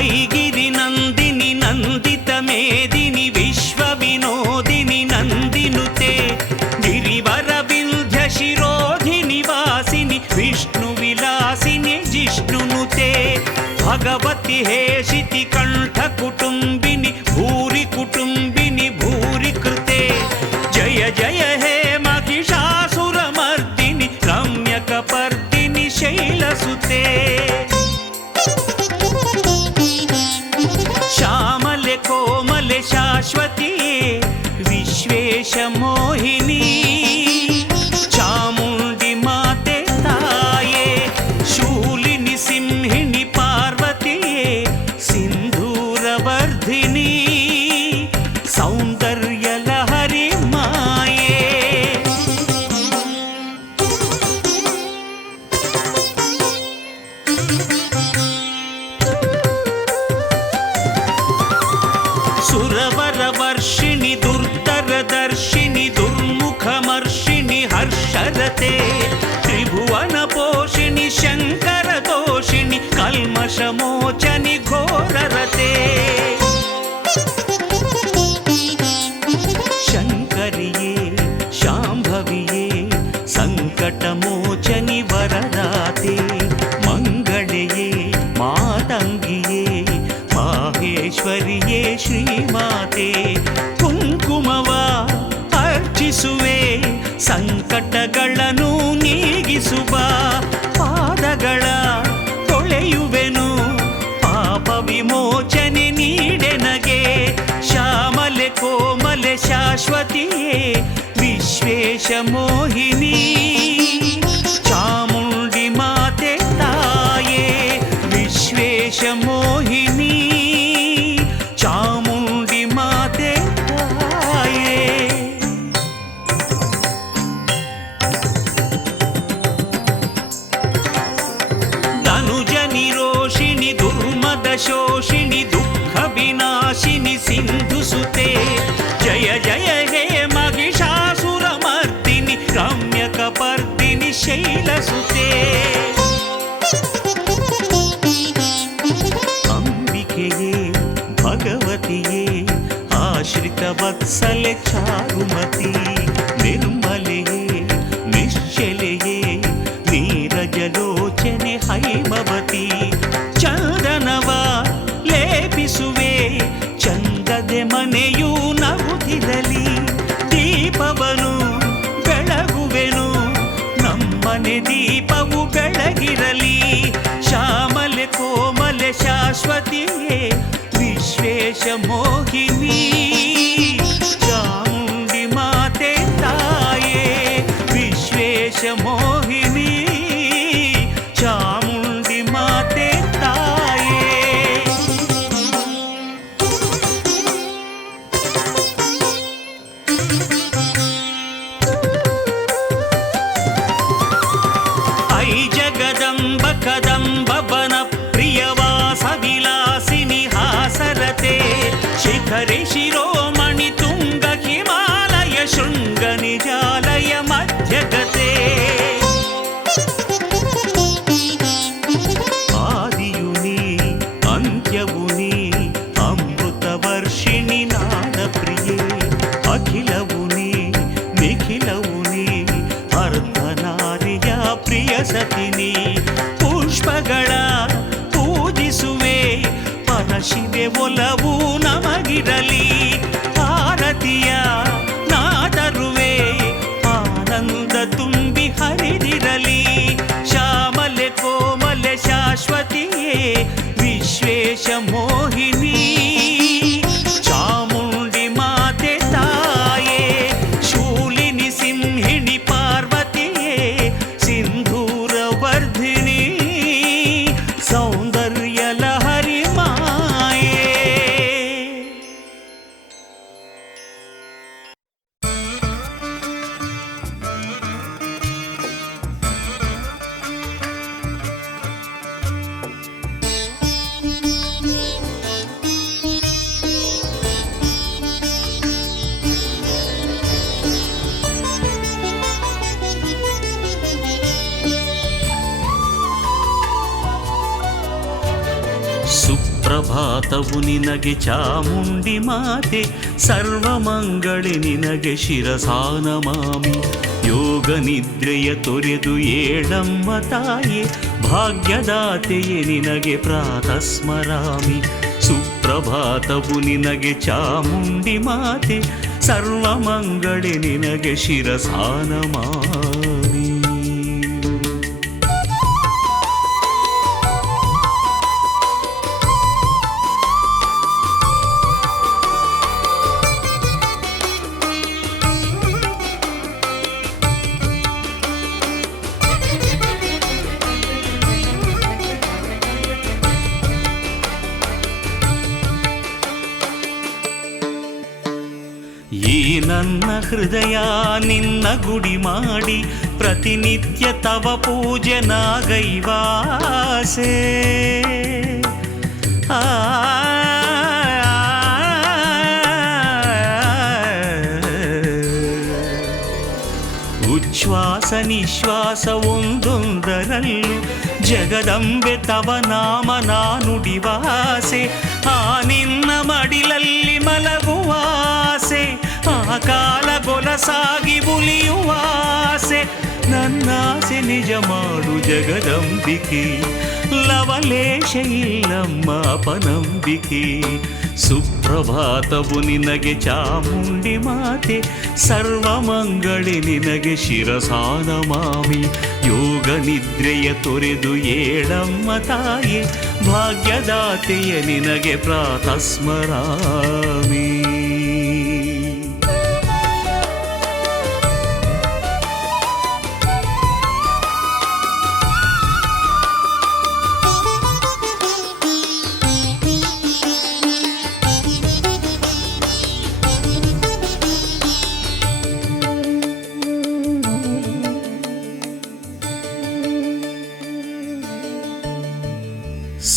ऐगिरि नन्दिनि नन्दित मेदिनि विश्व विनोदिनि नन्दिनुते गिरिवर विन्ध्य शिरोधिनि वासिनि विष्णु विलासिनि जिष्णुनुते भगवति हेशिति कंठ कुटुम्बिनि भूरि कुटुम्बिनि भूरि कृते जय जय हे महिषासुरमर्दिनि रम्यकपर्दिनि शैलसुते श्यामले कोमले शाश्वती विश्वेशमोहिनी चामुण्डी माते ताये शूलिनि सिंहिणि पार्वतीये सिन्धूरवर्धिनी सौन्दर्यलहरि माये सुरवरवर्षिणि दुर्धरदर्शिनि दुर्मुखमर्षिणि हर्षरते त्रिभुवनपोषिणि शङ्करदोषिणि कल्मषमोचनि घोररते शङ्करिये शाम्भविये सङ्कटमोचनि वरदाते मङ्गलये मातङ्गिये माहेश्वरिये श्रीमाते ಕುಂಕುಮವ ಅರ್ಚಿಸುವೆ ಸಂಕಟಗಳನ್ನು ನೀಗಿಸುವ ಪಾದಗಳ ತೊಳೆಯುವೆನು ಪಾಪ ವಿಮೋಚನೆ ನೀಡೆನಗೆ ಶ್ಯಾಮಲೆ ಕೋಮಲೆ ಶಾಶ್ವತಿಯೇ ವಿಶ್ವೇಶ ಮೋಹಿನಿ ಚಾಮುಂಡಿ ಮಾತೆ ತಾಯೇ ವಿಶ್ವೇಶ ಮೋಹಿನಿ ಚಾಮುಂಡಿ ಮಾತೆ ತಾಯೇ ಧನುಜ ನಿರೋಷಿಣಿ ದುರ್ಮದ ಶೋಷಿಣಿ ದುಃಖ ವಿನಾಶಿನಿ ಸಿಂಧುಸುತೆ ಜಯ ಜಯ ಹೇ महिषासुरमर्दिनि रम्यकपर्दिनि शैलसुते अंबिಕೆಯೇ ಭಗವತಿಯೇ ಆಶ್ರಿತ ವತ್ಸಲೆ ಚಾರುಮತಿ ನಿರ್ಮಲೆಯೇ ನಿಶ್ಚಲೆಯೇ ನೀರಜಲೋಚನೆ ಹೈಮವತಿ ಚಂದನವ ಲೇಪಿಸುವೆ ಚಂದದೆ ಮನೆಯೂ ನಗುತ್ತಿರಲಿ ದೀಪವನು ಬೆಳಗುವೆನು ನಮ್ಮನೆ ದೀಪವು ಬೆಳಗಿರಲಿ ಶ್ಯಾಮಲೆ ಕೋಮಲೆ ಶಾಶ್ವತಿಯೇ ವಿಶ್ವೇಶ ಮೋಹಿನಿ ಚಾಮುಂಡಿ ಮಾತೆ ತಾಯೇ ವಿಶ್ವೇಶ ಮೋಹಿನಿ ಚಾಮುಂಡಿ ಮಾತೆ ತಾಯೇ ಐ ಜಗದಂಬ ಕದಂಬ ವನ ಪ್ರಿಯವಾಸ ವಿಲಾಸಿನಿ ಹಾಸರತೆ ಶಿಖರಿ ಶಿರೋಮಣಿ ತುಂಗ ಹಿಮಾಲಯ ಶೃಂಗ ನಿಜಾಲಯ ಮಧ್ಯಗತೆ ಆದಿಯು ನೀ ಅಂತ್ಯವು ನೀ ಅಮೃತ ವರ್ಷಿಣಿ ನಾದ ಪ್ರಿಯೆ ಅಖಿಲವು ನೀ ನಿಖಿಲವು ನೀ ಅರ್ಧನಾರಿಯ ಪ್ರಿಯ ಸತಿನಿ ಪುಷ್ಪಗಳ ಪೂಜಿಸುವೆ ಪರಶಿವೆ ಒಲವು ನಮಗಿರಲಿ ಆರತಿಯ ನಾದರುವೆ ಆನಂದ ತುಂಬಿ ಹರಿದಿರಲಿ ಶ್ಯಾಮಲೆ ಕೋಮಲೆ ಶಾಶ್ವತಿಯೇ ವಿಶ್ವೇಶ ಮೋಹಿನಿ ಚಾಮುಂಡಿ ಮಾತೆ ತಾಯೇ ಶೂಲಿನಿ ಸಿಂಹಿಣಿ ಪಾರ್ವತಿಯೇ ಸಿಂಧೂರ ವರ್ಧಿನಿ ಸೌಂದರ್ಯ ಲಹರಿ ಮಾಯೇ ಸುಪ್ರಭಾತವು ನಿನಗೆ ಚಾಮುಂಡಿ ಮಾತೆ, ಸರ್ವಮಂಗಳೆ ನಿನಗೆ ಶಿರಸಾನಮಾಮಿ. ಯೋಗ ನಿದ್ರೆಯ ತೊರೆದು ಏಳಮ್ಮ ತಾಯೇ, ಭಾಗ್ಯದಾತೆಯೇ ನಿನಗೆ ಪ್ರಾತಸ್ಮರಾಮಿ. ಸುಪ್ರಭಾತವು ನಿನಗೆ ಚಾಮುಂಡಿ ಮಾತೆ, ಸರ್ವಮಂಗಳೆ ನಿನಗೆ ಶಿರಸಾನಮಾಮಿ. ಈ ನನ್ನ ಹೃದಯ ನಿನ್ನ ಗುಡಿ ಮಾಡಿ, ಪ್ರತಿನಿತ್ಯ ತವ ಪೂಜೆ ನಾಗೈವಾಸೆ. ಉಚ್ಛ್ವಾಸ ನಿಶ್ವಾಸ ಒಂದೊಂದರಲ್ಲೂ ಜಗದಂಬೆ ತವ ನಾಮ ನಾನುಡಿವಾಸೆ. ಆ ನಿನ್ನ ಮಡಿಲಲ್ಲಿ ಮಲಗುವಾಸೆ, ಆ ಕಾಲ ಗೊಲಸಾಗಿ ಉಲಿಯುವಾಸೆ. ನನ್ನಾಸೆ ನಿಜ ಮಾಡು ಜಗದಂಬಿಕೆ, ಲವಲೇಶ ಇಲ್ಲಮ್ಮ ಅಪನಂಬಿಕೆ. ಸುಪ್ರಭಾತವು ನಿನಗೆ ಚಾಮುಂಡಿ ಮಾತೆ, ಸರ್ವಮಂಗಳೆ ನಿನಗೆ ಶಿರಸಾನಮಾಮಿ. ಯೋಗ ನಿದ್ರೆಯ ತೊರೆದು ಏಳಮ್ಮ ತಾಯೇ, ಭಾಗ್ಯದಾತೆಯ ನಿನಗೆ ಪ್ರಾತಸ್ಮರಾಮಿ.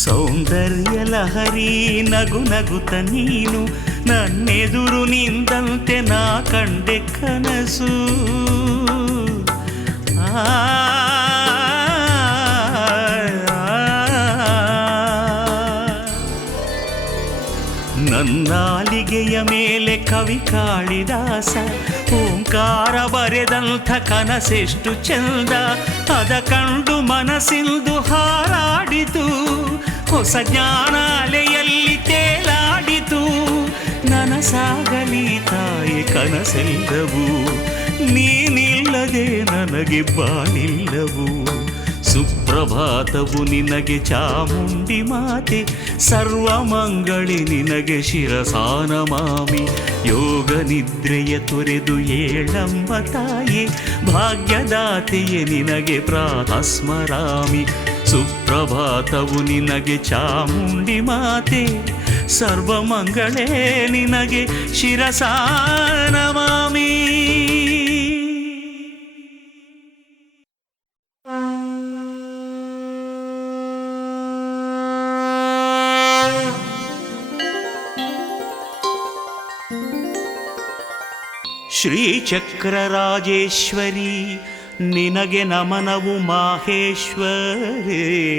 ಸೌಂದರ್ಯ ಲಹರಿ ನಗು ನಗುತ್ತ ನೀನು, ನನ್ನೆದುರು ನಿಂದಂತೆ ನಾ ಕಂಡೆ ಕನಸು. ನನ್ನಾಲಿಗೆಯ ಮೇಲೆ ಕವಿ ಕಾಳಿದಾಸ ಓಂಕಾರ ಬರೆದಂಥ ಕನಸೆಷ್ಟು ಚಂದ. ಅದ ಕಂಡು ಮನಸ್ಸಿಂದು ಹಾರಾಡಿತು, ಹೊಸ ಜ್ಞಾನಾಲೆಯಲ್ಲಿ ತೇಲಾಡಿತು. ನನಸಾಗಲಿ ತಾಯಿ ಕನಸೆಲ್ಲವೂ, ನೀನಿಲ್ಲದೆ ನನಗೆ ಬಾಳಿಲ್ಲವು. ಸುಪ್ರಭಾತವು ನಿನಗೆ ಚಾಮುಂಡಿ ಮಾತೆ, ಸರ್ವಮಂಗಳೆ ನಿನಗೆ ಶಿರಸಾನಮಾಮಿ. ಯೋಗ ನಿದ್ರೆಯ ತೊರೆದು ಏಳಮ್ಮ ತಾಯೇ, ಭಾಗ್ಯದಾತೆಯೇ ನಿನಗೆ ಪ್ರಾತಸ್ಮರಾಮಿ. ಸುಪ್ರಭಾತವು ನಿನಗೆ ಚಾಮುಂಡಿ ಮಾತೆ, ಸರ್ವಮಂಗಳೆ ನಿನಗೆ ಶಿರಸಾನಮಾಮಿ. ಶ್ರೀಚಕ್ರರಾಜೇಶ್ವರಿ ನಿನಗೆ ನಮನವು ಮಾಹೇಶ್ವರೇ.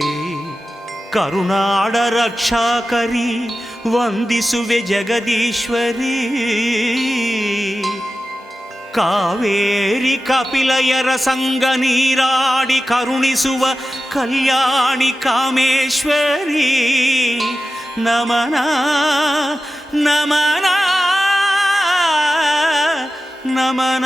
ಕರುನಾಡ ರಕ್ಷಾಕರಿ ವಂದಿಸುವೆ ಜಗದೀಶ್ವರಿ. ಕಾವೇರಿ ಕಪಿಲಯರ ಸಂಗ ನೀರಾಡಿ ಕರುಣಿಸುವ ಕಲ್ಯಾಣಿ ಕಾಮೇಶ್ವರಿ. ನಮನ ನಮನ ನಮನ.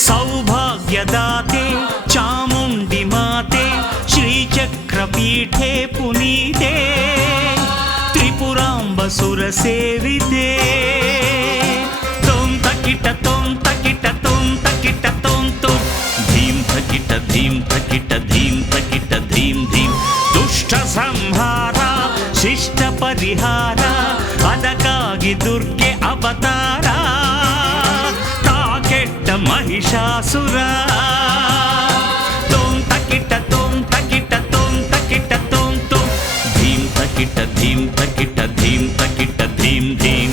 सौभाग्यदाते चामुण्डी माते, श्रीचक्रपीठे पुनीते, त्रिपुराम्बसुरसेविते. तों तकिट तों तकिट तों तकिट तों तों, धीं तकिट धीं तकिट धीं तकिट धीं धीं. दुष्ट संहारा ಶಿಷ್ಟ ಪರಿಹಾರ ಅದಕ್ಕಾಗಿ ದುರ್ಗೆ ಅವತಾರ ತಾ ಕೆಟ್ಟ ಮಹಿಷಾಸುರ ತೋಂ ತಕಿಟ ತೋಂ ತಕಿಟ ತೋಂ ತಕಿಟ ತೋಂ ತೋಂ ಧೀಂ ತಕಿಟ ಧೀಂ ತಕಿಟ ಧೀಂ ತಕಿಟ ಧೀಂ ಧೀಂ.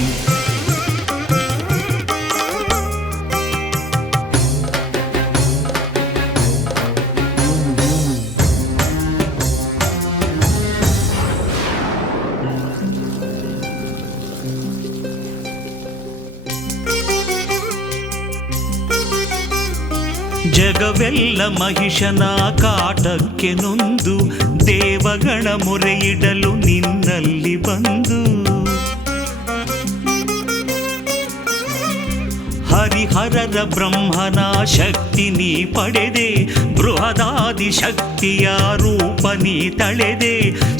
ಜಗವೆಲ್ಲ ಮಹಿಷನ ಕಾಟಕ್ಕೆ ನೊಂದು ದೇವಗಣ ಮೊರೆಯಿಡಲು ನಿನ್ನಲ್ಲಿ ಬಂದು ಹರಿಹರರ ಬ್ರಹ್ಮನ ಶಕ್ತಿ ನೀ ಪಡೆದೆ ಬೃಹದಾದಿ ಶಕ್ತಿಯ ರೂಪ ನೀ ತಳೆದೆ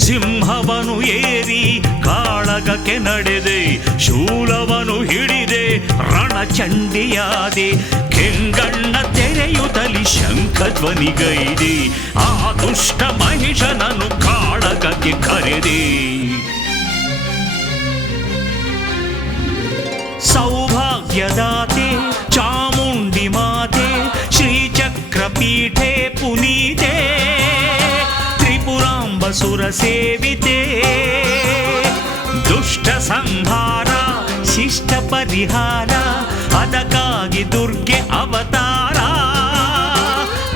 ಸಿಂಹವನು ಏರಿ ಕಾಳಗಕ್ಕೆ ನಡೆದೆ ಶೂಲವನು ಹಿಡಿದೆ ರಣಚಂಡಿಯಾದೆ ಕೆಂಗಣ್ಣ ತೆರೆಯುತ್ತಲಿ ಶಂಖಧ್ವನಿಗೈದೆ ಆ ದುಷ್ಟ ಮಹಿಷನನ್ನು ಕಾಳಗಕ್ಕೆ ಕರೆದೆ. ಸೌಭಾಗ್ಯದಾತೆ ಚಾಮುಂಡಿ ಮಾತೆ ಶ್ರೀಚಕ್ರಪೀಠೆ ಪುನೀತೆ ತ್ರಿಪುರಾಂಬಸುರ ಸೇವಿತೆ ದುಷ್ಟ ಸಂಹಾರ ಶಿಷ್ಟ ಪರಿಹಾರ ಅದಕ್ಕಾಗಿ ದುರ್ಗೆ ಅವತಾರ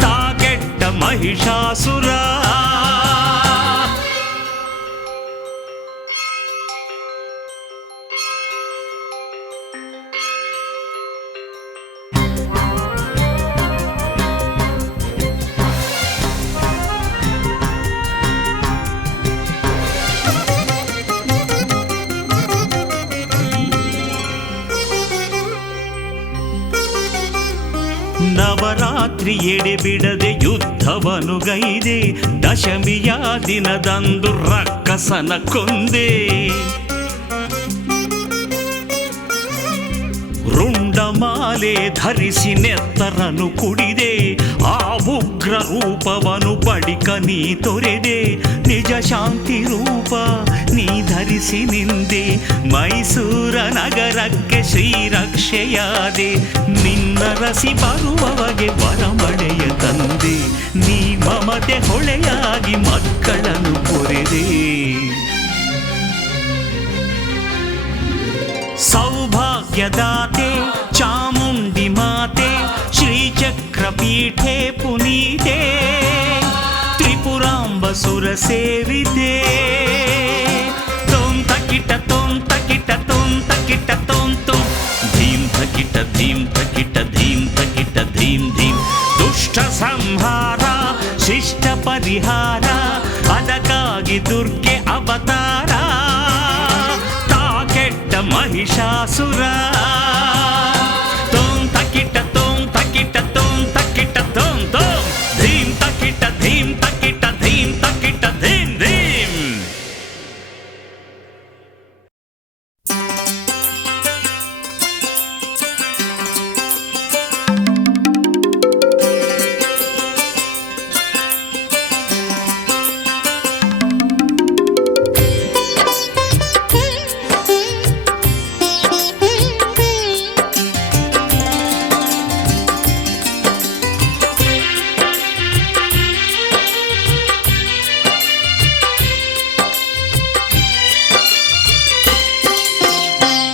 ತಾ ಕೆಟ್ಟ ಮಹಿಷಾಸುರ. ನವರಾತ್ರಿ ಎಡೆ ಬಿಡದೆ ಯುದ್ಧವನು ಗೈದೆ ದಶಮಿಯ ದಿನದಂದು ರಕ್ಕಸನ ಕೊಂದೆ ರುಂಡಮಾಲೆ ಧರಿಸಿ ನೆತ್ತರನು ಕುಡಿದೆ ಆ ಉಗ್ರ ರೂಪವನು ಬಳಿಕ ನೀ ತೊರೆದೆ ನಿಜ ಶಾಂತಿ ರೂಪ ನೀ ಧರಿಸಿ ನಿಂದೆ ಮೈಸೂರ ನಗರಕ್ಕೆ ಶ್ರೀರಕ್ಷೆಯಾದೆ ನಿನ್ನ ರಸಿ ಬರುವವಗೆ ವರಮಳೆಯ ತಂದೆ ನೀ ಮಮತೆ ಹೊಳೆಯಾಗಿ ಮಕ್ಕಳನ್ನು ಪೊರೆದೆ. ಸೌಭಾಗ್ಯದಾತೆ ಚಾಮುಂಡಿ ಮಾತೆ ಶ್ರೀಚಕ್ರಪೀಠೆ ಪುನೀತೆ ತ್ರಿಪುರಾಂಬಸುರ ಸೇವಿತೆ ತೋಂ ತಕಿಟ ತೋಂ ತಕಿಟ ತೋಂ ತಕಿಟ ತೋಂ ತೋಂ ಧೀಂ ತಕಿಟ ಧೀಂ ತಕಿಟ ಧೀಂ ತಕಿಟ ಧೀಂ ಧೀಂ. ದುಷ್ಟ ಸಂಹಾರ ಶಿಷ್ಟ ಪರಿಹಾರ ಅದಕ್ಕಾಗಿ ದುರ್ಗೆ ಅವತಾರ ತಾ ಕೆಟ್ಟ ಮಹಿಷಾಸುರ ತೋಂ ತಕಿಟ ತೋಂ ತಕಿಟ ತೋಂ ತಕಿಟ ತೋಂ ತೋಂ ಧೀಂ ತಕಿಟ ಧೀಂ ತಕಿಟ ಧೀಂ ತಕಿಟ ಧೀಂ ಧೀಂ.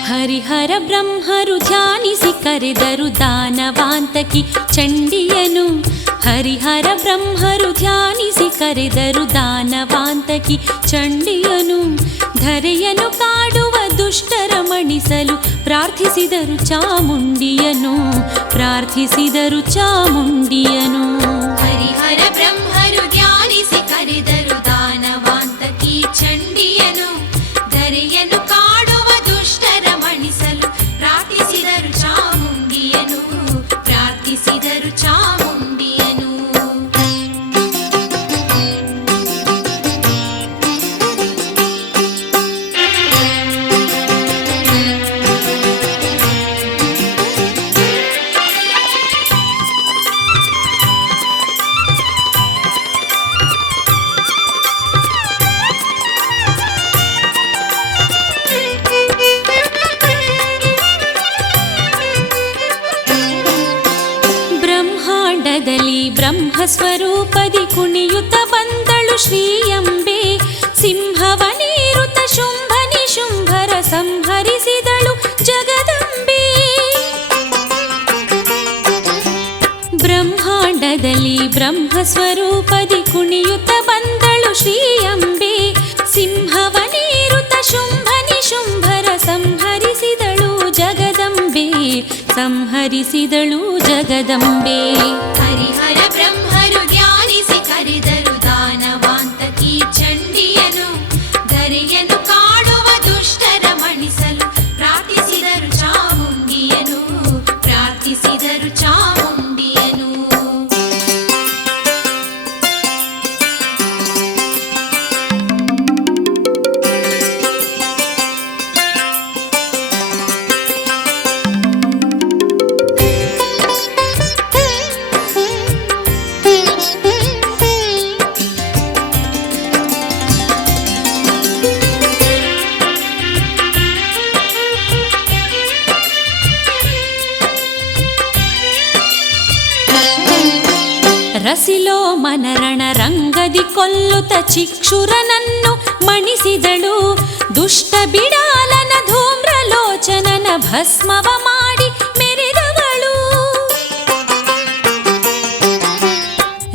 ಹರಿಹರ ಬ್ರಹ್ಮರು ಧ್ಯಾನಿಸಿ ಕರೆದರು ದಾನವಾಂತಕಿ ಚಂಡಿಯನು ಹರಿಹರ ಬ್ರಹ್ಮರು ಧ್ಯಾನಿಸಿ ಕರೆದರು ದಾನವಾಂತಕಿ ಚಂಡಿಯನು ಧರೆಯನು ಕಾಡುವ ದುಷ್ಟರ ಮಣಿಸಲು ಪ್ರಾರ್ಥಿಸಿದರು ಚಾಮುಂಡಿಯನು ಪ್ರಾರ್ಥಿಸಿದರು ಚಾಮುಂಡಿಯನು. ಹರಿಹರ ಬ್ರಹ್ಮರು ಧ್ಯಾನಿಸಿ ಕರೆದರು ದಾನವಾಂತಕಿ ಚಂಡಿಯನು ಧರೆಯನು ಕಾಡುವ ದುಷ್ಟರ ಮಣಿಸಲು ಪ್ರಾರ್ಥಿಸಿದರು ಚಾಮುಂಡಿಯನು ಪ್ರಾರ್ಥಿಸಿದರು ಚಾಮುಂಡಿಯನು. ಬ್ರಹ್ಮಸ್ವರೂಪದಿ ಕುಣಿಯುತ್ತ ಬಂದಳು ಶ್ರೀಯಂಬೆ. ಸಿಂಹವ ನೀರುತ ಶುಂಭ ನಿಶುಂಭರ ಸಂಹರಿಸಿದಳು ಜಗದಂಬೆ. ಬ್ರಹ್ಮಾಂಡದಲ್ಲಿ ಬ್ರಹ್ಮಸ್ವರೂಪದಿ ಕುಣಿಯುತ್ತ ಬಂದಳು ಶ್ರೀಯಂಬೆ. ಸಿಂಹವ ನೀರುತ ಶುಂಭ ನಿಶುಂಭರ ಸಂಹರಿಸಿದಳು ಜಗದಂಬೆ. ಸಂಹರಿಸಿದಳು ಜಗದಂಬೆ. ಹರಿಹರ ಬ್ರಹ್ಮರು ಧ್ಯಾನಿಸಿ ಕರೆದರು ದಾನವಾಂತಕಿ ಚಂಡಿಯನು. ಧರೆಯನ್ನು ಕಾಡುವ ದುಷ್ಟರ ಮಣಿಸಲು ಪ್ರಾರ್ಥಿಸಿದರು ಚಾಮುಂಡಿಯನು. ಪ್ರಾರ್ಥಿಸಿದರು ಚಾಮುಂಡಿಯನು. ರಸಿಲೋ ಮನರಣ ರಂಗದಿ ಕೊಲ್ಲುತ್ತ ಚಿಕ್ಷುರನನ್ನು ಮಣಿಸಿದಳು. ದುಷ್ಟ ಬಿಡಾಲನ ಧೂಮ್ರಲೋಚನನ ಭಸ್ಮವ ಮಾಡಿ ಮೆರೆದವಳು.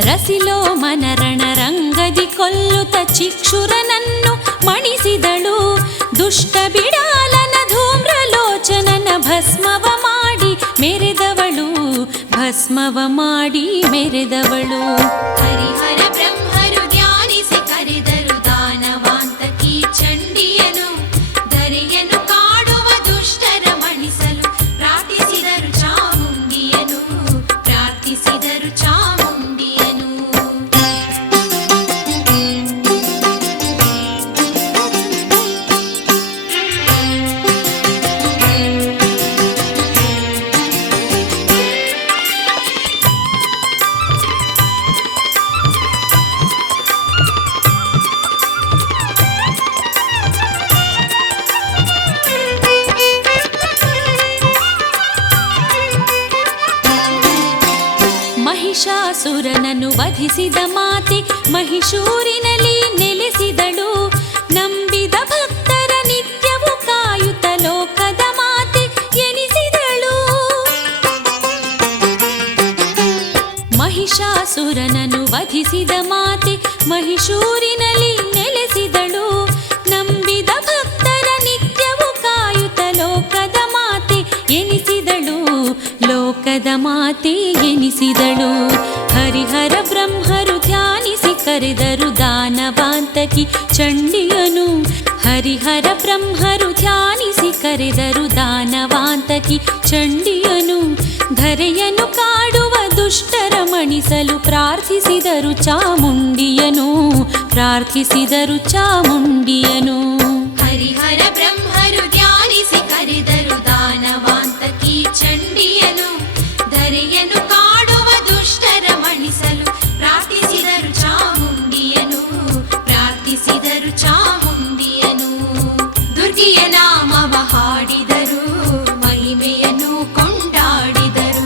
ರಸಿಲೋ ಮನರಣ ರಂಗದಿ ಕೊಲ್ಲುತ್ತ ಚಿಕ್ಷುರನನ್ನು ಮಣಿಸಿದಳು. ದುಷ್ಟ ಬಿಡಾಲನ ಧೂಮ್ರಲೋಚನನ ಭಸ್ಮವ ಮಾಡಿ ಮೆರೆದವಳು. ಭಸ್ಮವ ಮಾಡಿ ಮೆರೆದವಳು. ಹರಿಹರ ಬ್ರಹ್ಮರು ಧ್ಯಾನಿಸಿ ಕರೆದರು ದಾನವಾಂತಕಿ ಚಂಡಿಯನು. ಧರೆಯನ್ನು ಕಾಡುವ ದುಷ್ಟರ ಮಣಿಸಲು ಪ್ರಾರ್ಥಿಸಿದರು ಚಾಮುಂಡಿಯನು. ಪ್ರಾರ್ಥಿಸಿದರು ಚಾಮುಂಡಿಯನು. ಮಹಿಷಾಸುರನನ್ನು ವಧಿಸಿದ ಮಾತೆ ಮಹಿಷೂರಿನಲ್ಲಿ ನೆಲೆಸಿದಳು. ನಂಬಿದ ಭಕ್ತರ ನಿತ್ಯವೂ ಕಾಯುತ್ತ ಲೋಕದ ಮಾತೆ ಎನಿಸಿದಳು. ಮಹಿಷಾಸುರನನ್ನು ವಧಿಸಿದ ಮಾತೆ ಮಹಿಷೂರಿನಲ್ಲಿ ನೆಲೆಸಿದಳು. ನಂಬಿದ ಭಕ್ತರ ನಿತ್ಯವೂ ಕಾಯುತ್ತ ಲೋಕದ ಮಾತೆ ಎನಿಸಿದಳು. ಲೋಕದ ಮಾತೆ ಎನಿಸಿದಳು. ಹರಿಹರ ಬ್ರಹ್ಮರು ಧ್ಯಾನಿಸಿ ಕರೆದರು ದಾನವಾಂತಕಿ ಚಂಡಿಯನು. ಹರಿಹರ ಬ್ರಹ್ಮರು ಧ್ಯಾನಿಸಿ ಕರೆದರು ದಾನವಾಂತಕಿ ಚಂಡಿಯನು. ಧರೆಯನ್ನು ಕಾಡುವ ದುಷ್ಟರ ಮಣಿಸಲು ಪ್ರಾರ್ಥಿಸಿದರು ಚಾಮುಂಡಿಯನು. ಪ್ರಾರ್ಥಿಸಿದರು ಚಾಮುಂಡಿಯನು. ಹರಿಹರ ಬ್ರಹ್ಮರು ಧ್ಯಾನಿಸಿ ಕರೆದರು ದಾನವಾಂತಕಿ ಚಂಡಿಯನು. ಧರೆಯನ್ನು ಕಾಡುವ ದುಷ್ಟರ ಮಣಿಸಲು ಪ್ರಾರ್ಥಿಸಿದರು ಚಾಮುಂಡಿಯನು. ಪ್ರಾರ್ಥಿಸಿದರು ಚಾಮುಂಡಿಯನು. ದುರ್ಗಿಯ ನಾಮವ ಹಾಡಿದರು, ಮಹಿಮೆಯನ್ನು ಕೊಂಡಾಡಿದರು.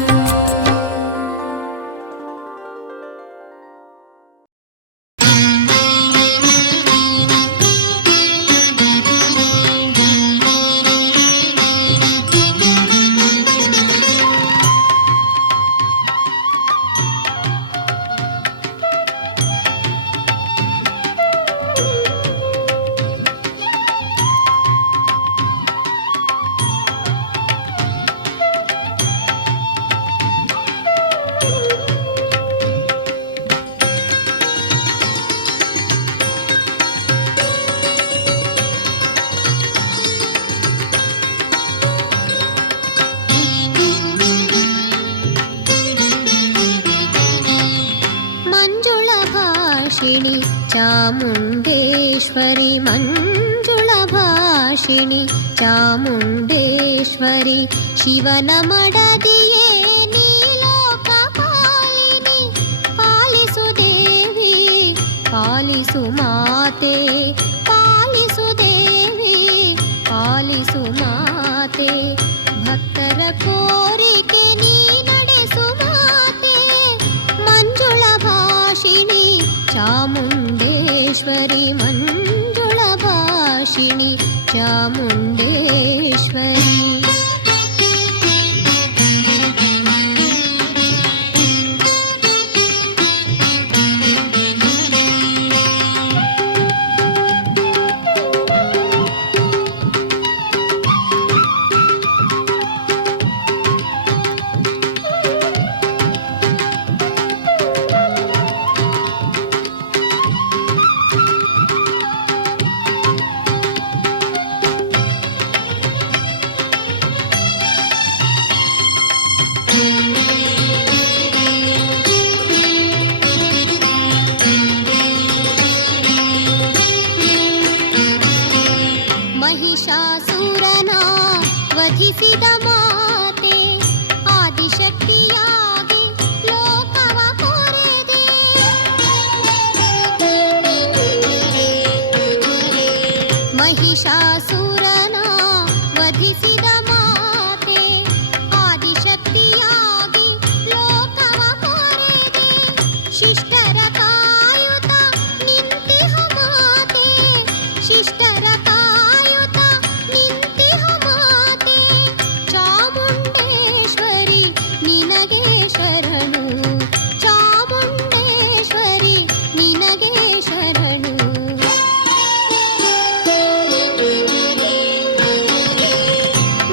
ಚಾಮುಂಡೇಶ್ವರಿ ಮಂಜುಳ ಭಾಷಿಣಿ ಚಾಮುಂಡೇಶ್ವರಿ ಶಿವನ ಮಡದಿಯೇ ನೀಲೋಕ ಪಾಲಿನಿ ಪಾಲಿಸು ದೇವಿ ಪಾಲಿಸು ಮಾತೆ ಪಾಲಿಸು ದೇವಿ ಪಾಲಿಸು ಮಾತೆ ಭಕ್ತರ ಕೋರಿಕೆ ನೀ ನಡೆಸು ಮಾತೆ ಮಂಜುಳ ಚಾಮುಂಡೇಶ್ವರಿ ಮಂಜುಳ ಭಾಷಿಣಿ ಚಾಮುಂಡೇಶ್ವರಿ. ಮಹಿಷಾಸುರನ ವಧಿಸಿದ ಮಾತೆ ಆದಿಶಕ್ತಿಯಾಗಿ ಲೋಕವ ಕೊರೆದೆ. ಮಹಿಷಾಸುರನ ವಧಿಸಿದ ಮಾತೆ ಆದಿಶಕ್ತಿಯಾಗಿ ಲೋಕವ ಕೊರೆದೆ. ಶಿಷ್ಟರ ಕಾಯುತ ನಿಂತಿಹ ಮಾತೆ, ಶಿಷ್ಟರ ಕಾಯುತ ನಿಂತಿಹ ಮಾತೆ. ಚಾಮುಂಡೇಶ್ವರಿ ನಿನಗೆ ಶರಣು, ಚಾಮುಂಡೇಶ್ವರಿ ನಿನಗೆ ಶರಣು.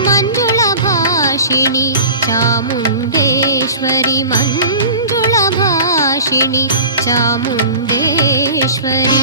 ಮಂಜುಳ ಭಾಷಿಣಿ ಚಾಮುಂಡೇಶ್ವರಿ ಮಂಜುಳ ಭಾಷಿಣಿ ಚಾಮುಂಡೇಶ್ವರಿ.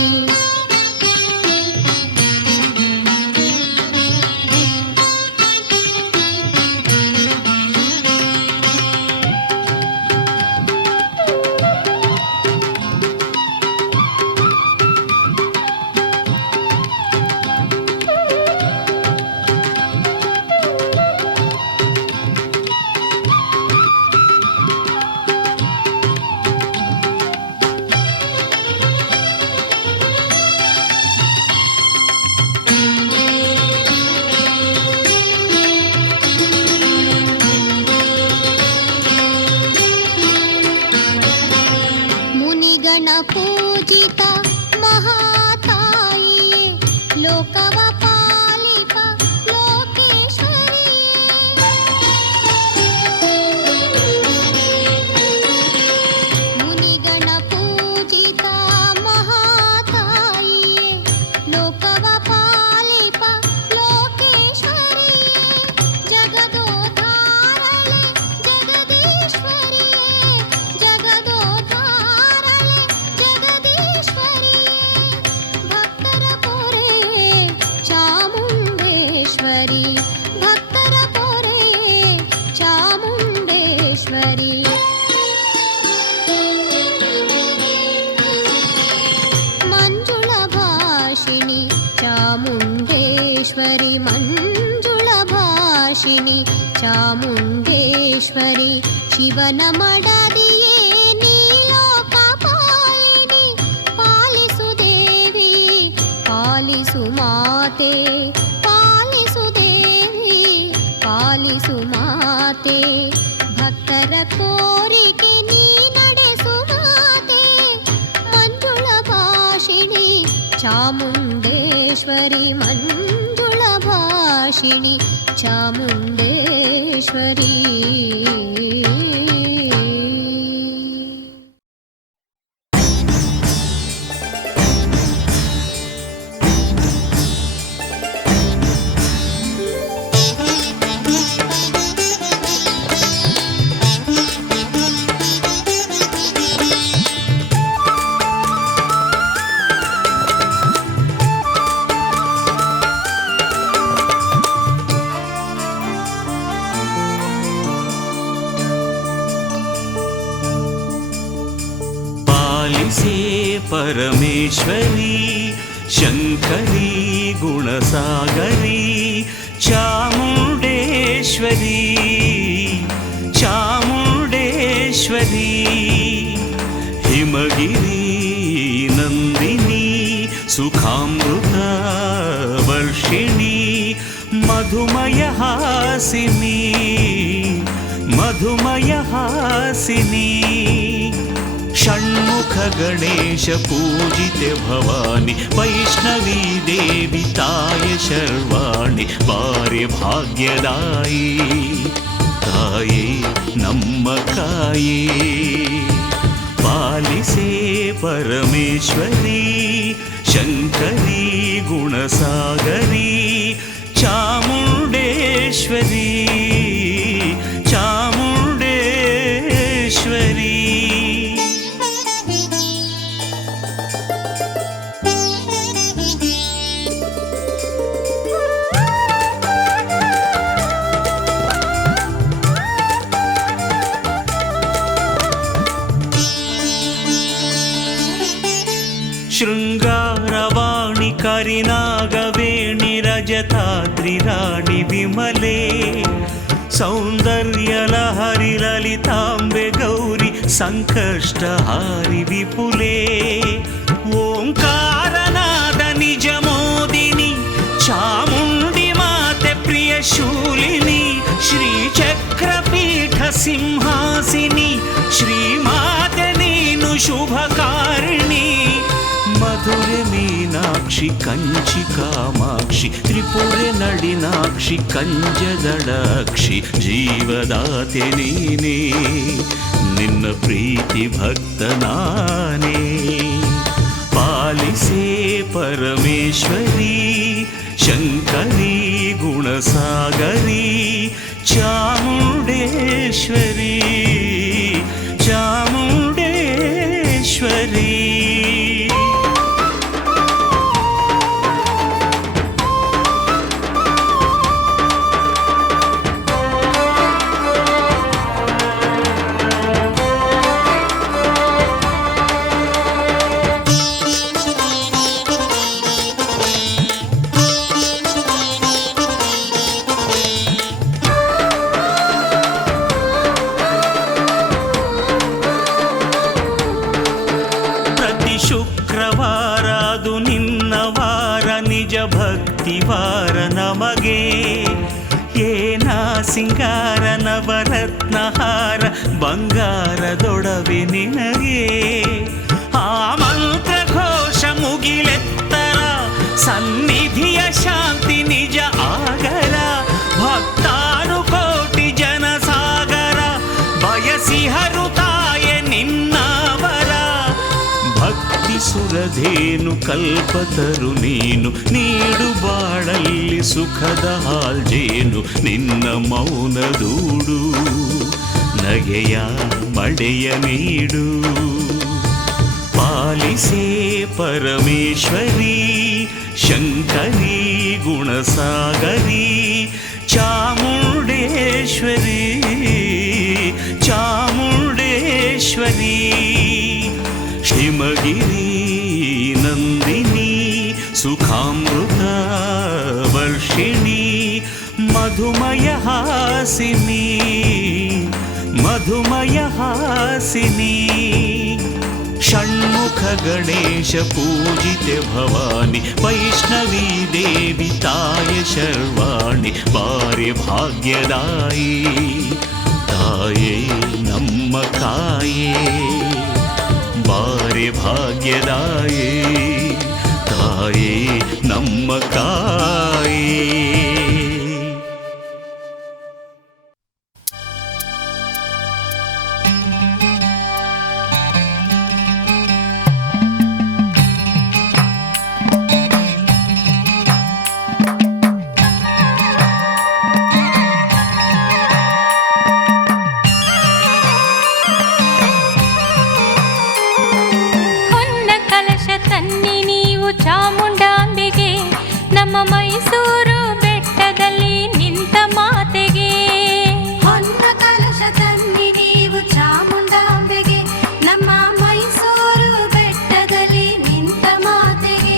ಮುನಿಗಣ ಪೂಜಿತ ಮಹಾತಾಯಿಯೇ ಲೋಕವ ಪಾಲಿಪ ಲೋಕೇಶ್ವರಿಯೇ. ಮುನಿಗಣ ಪೂಜಿತ ಮಹಾತಾಯಿಯೇ ಲೋಕವ ಪಾಲಿಪ ಲೋಕೇಶ್ವರಿಯೇ. ಜಗದೋದ್ಧಾರಳೆ ಜಗದೀಶ್ವರಿಯೇ, ಜಗದೋದ್ಧಾರಳೆ ಜಗದೀಶ್ವರಿಯೇ. ಭಕ್ತರ ಪೊರೆಯೇ ಚಾಮುಂಡೇಶ್ವರಿ, ಭಕ್ತರ ಪೊರೆಯೇ ಚಾಮುಂಡೇಶ್ವರಿ. ಮಂಜುಳ ಭಾಷಿಣಿ ಚಾಮುಂಡೇಶ್ವರಿ ಮಂಜುಳ ಭಾಷಿಣಿ ಚಾಮುಂಡೇಶ್ವರಿ. ಶಿವನ ಮಡದಿಯೇ ನೀ ಲೋಕ ಪಾಲಿನಿ, ಪಾಲಿಸು ದೇವಿ ಪಾಲಿಸು ಮಾತೆ, ಪಾಲಿಸು ದೇವಿ ಪಾಲಿಸು ಮಾತೆ. ಭಕ್ತರ ಕೋರಿಕೆ ನೀ ನಡೆಸು ಮಾತೆ. ಮಂಜುಳ ಭಾಷಿಣಿ ಚಾಮುಂಡೇಶ್ವರಿ ಮಂಜುಳ ಭಾಷಿಣಿ ಚಾಮುಂಡೇಶ್ವರಿ. ಪಾಲಿಸೇ ಪರಮೇಶ್ವರಿ ಶಂಕರಿ ಗುಣಸಾಗರಿ ಚಾಮುಂಡೇಶ್ವರಿ ಚಾಮುಂಡೇಶ್ವರಿ. ಹಿಮಗಿರಿ ನಂದಿನಿ ಸುಖಾಮೃತ ವರ್ಷಿಣಿ ಮಧುಮಯ ಹಾಸಿನಿ ಮಧುಮಯ ಹಾಸಿನಿ. ಷಣ್ಮುಖ ಗಣೇಶ ಪೂಜಿತೆ ಭವಾನಿ ವೈಷ್ಣವಿ ದೇವಿ ತಾಯ ಶರ್ವಾಣಿ ಬಾರೆ ಭಾಗ್ಯದಾಯಿ ತಾಯೇ ನಮ್ಮ ಕಾಯೇ ಪಾಲಿಸೇ ಪರಮೇಶ್ವರಿ ಶಂಕರಿ ಗುಣಸಾಗರಿ ಚಾಮುಂಡೇಶ್ವರಿ ಚಾಮುಂಡೇಶ್ವರಿ. ಶೃಂಗಾರವಾಣಿ ಕರಿನಾಗವೇಣಿ ರಜತಾದ್ರಿ ರಾಣಿ ವಿಮಲೆ ಸೌಂದರ್ಯ ಲಹರಿ ಲಲಿತಾಂಬೆ ಗೌರಿ ಸಂಕಷ್ಟಹಾರಿ ವಿಪುಲೆ ಓಂಕಾರನಾದ ನಿಜ ಮೋದಿನಿ ಚಾಮುಂಡಿ ಮಾತೆ ಪ್ರಿಯ ಶೂಲಿನಿ ಶ್ರೀಚಕ್ರಪೀಠ ಸಿಂಹಾಸಿನಿ ಶ್ರೀಮಾತೆ ನೀನು ಶುಭಕಾರಿಣಿ ಮಧುರೆ ಮೀನಾಕ್ಷಿ ಕಂಚಿ ಕಾಮಾಕ್ಷಿ ತ್ರಿಪುರೆ ನಳಿನಾಕ್ಷಿ ಕಂಜದಡಾಕ್ಷಿ ಜೀವದಾತೆ ನೀನೇ ನಿನ್ನ ಪ್ರೀತಿ ಭಕ್ತ ನಾನೇ ಪಾಲಿಸೇ ಪರಮೇಶ್ವರಿ ಶಂಕರಿ ಗುಣಸಾಗರಿ ಚಾಮುಂಡೇಶ್ವರಿ ಚಾಮುಂಡೇಶ್ವರಿ. ಶುಕ್ರವಾರದು ನಿನ್ನ ವಾರ ನಿಜ ಭಕ್ತಿವಾರ ನಮಗೆ ಏನ ಸಿಂಗಾರ ನವರತ್ನಹಾರ ಬಂಗಾರದೊಡವೆ ನಿನಗೆ ಆ ಮಂತ್ರ ಘೋಷ ಮುಗಿಲೆತ್ತರ ಸನ್ನಿಧಿಯ ಶಾಂತಿ ನಿಜ ಆಗರ ಭಕ್ತಾನುಕೋಟಿ ಜನಸಾಗರ ಬಯಸಿಹರು ತಾಯೆ ನಿನ್ನವರ ಭಕ್ತಿ ಸುರಧೇನು ಕಲ್ಪತರು ನೀನು ನೀಡು ಬಾಳಲ್ಲಿ ಸುಖದ ಹಾಲ್ಜೇನು ನಿನ್ನ ಮೌನ ದೂಡು ನಗೆಯ ಮಳೆಯ ನೀಡು ಪಾಲಿಸೇ ಪರಮೇಶ್ವರಿ ಶಂಕರಿ ಗುಣಸಾಗರಿ ಚಾಮುಂಡೇಶ್ವರಿ ಚಾಮುಂಡೇಶ್ವರಿ. ಹಿಮಗಿರಿ ನಂದಿನಿ ಸುಖಾಮೃತ ವರ್ಷಿಣಿ ಮಧುಮಯ ಹಾಸಿನಿ ಮಧುಮಯ ಹಾಸಿನಿ ಷಣ್ಮುಖ ಗಣೇಶ ಪೂಜಿತೆ ಭವಾನಿ ವೈಷ್ಣವಿ ದೇವಿ ತಾಯ ಶರ್ವಾಣಿ ಬಾರೆ ಭಾಗ್ಯದಾಯಿ ತಾಯೇ ನಮ್ಮ ಕಾಯೇ ಬಾರೆ ಭಾಗ್ಯದಾಯೇ ತಾಯೇ ನಮ್ಮ ಕಾಯೇ. ಚಾಮುಂಡಾಂಬೆಗೆ ನಮ್ಮ ಮೈಸೂರು ಬೆಟ್ಟದಲ್ಲಿ ನಿಂತ ಮಾತೆಗೆ ಹೊನ್ನ ಕಲಶ ತನ್ನಿ ನೀವು ಚಾಮುಂಡಾಂಬೆಗೆ ನಮ್ಮ ಮೈಸೂರು ಬೆಟ್ಟದಲ್ಲಿ ನಿಂತ ಮಾತೆಗೆ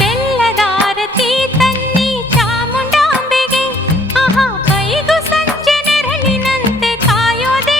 ಬೆಲ್ಲದಾರತಿ ತನ್ನಿ ಚಾಮುಂಡಾಂಬೆಗೆ ಆಹಾ ಕೈಗೂ ಸಂಜೆ ನೆರಳಿನಂತೆ ಕಾಯೋದೆ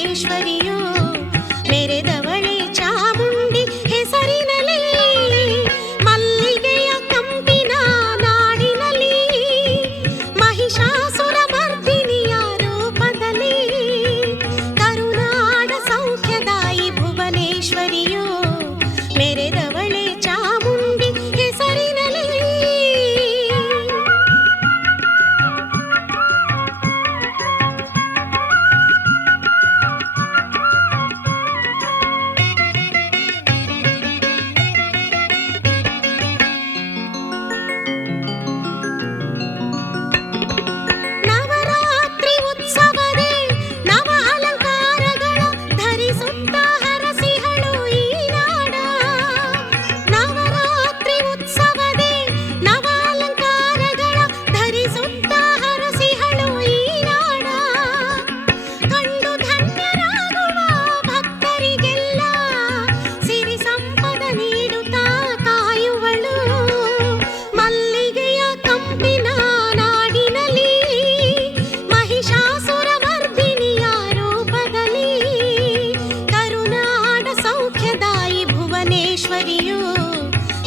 ಭುವನೇಶ್ವರಿಯು ಮೆರೆದವಳೆ ಚಾಮುಂಡಿ ಹೆಸರಿನಲ್ಲಿ ಮಲ್ಲಿಗೆಯ ಕಂಪಿನ ನಾಡಿನಲ್ಲಿ ಮಹಿಷಾಸುರ ಮರ್ದಿನಿಯ ರೂಪದಲ್ಲಿ ಕರುನಾಡ ಸೌಖ್ಯದಾಯಿ ಭುವನೇಶ್ವರಿಯು ಮೆರೆದವಳೆ ಚಾಮುಂಡಿ ಹೆಸರಿನಲ್ಲಿ. ನವರಾತ್ರಿ ಉತ್ಸವದೇ ನವ ಅಲಂಕಾರಗಳ ಧರಿಸುತ್ತ ಹರಸಿಹಳು ಈ ನಾಡ. ನವರಾತ್ರಿ ಉತ್ಸವದೇ ನವ ಅಲಂಕಾರಗಳ ಧರಿಸುತ್ತ ಹರಸಿಹಳು ಈ ನಾಡ. ಕಂಡು ಧನ್ಯರಾಗುವ ಭಕ್ತರಿಗೆಲ್ಲ ಸಿರಿ ಸಂಪದ ನೀಡುತ್ತಾ ಕಾಯುವಳು ಮಲ್ಲಿಗೆಯ ಕಂಪಿನ ನಾಡಿನಲ್ಲಿ ಮಹಿಷಾಸುರ ಮರ್ದಿನಿಯ ರೂಪದಲ್ಲಿ ಕರುನಾಡ ಸೌಖ್ಯದಾಯಿ ಭುವನೇಶ್ವರಿಯು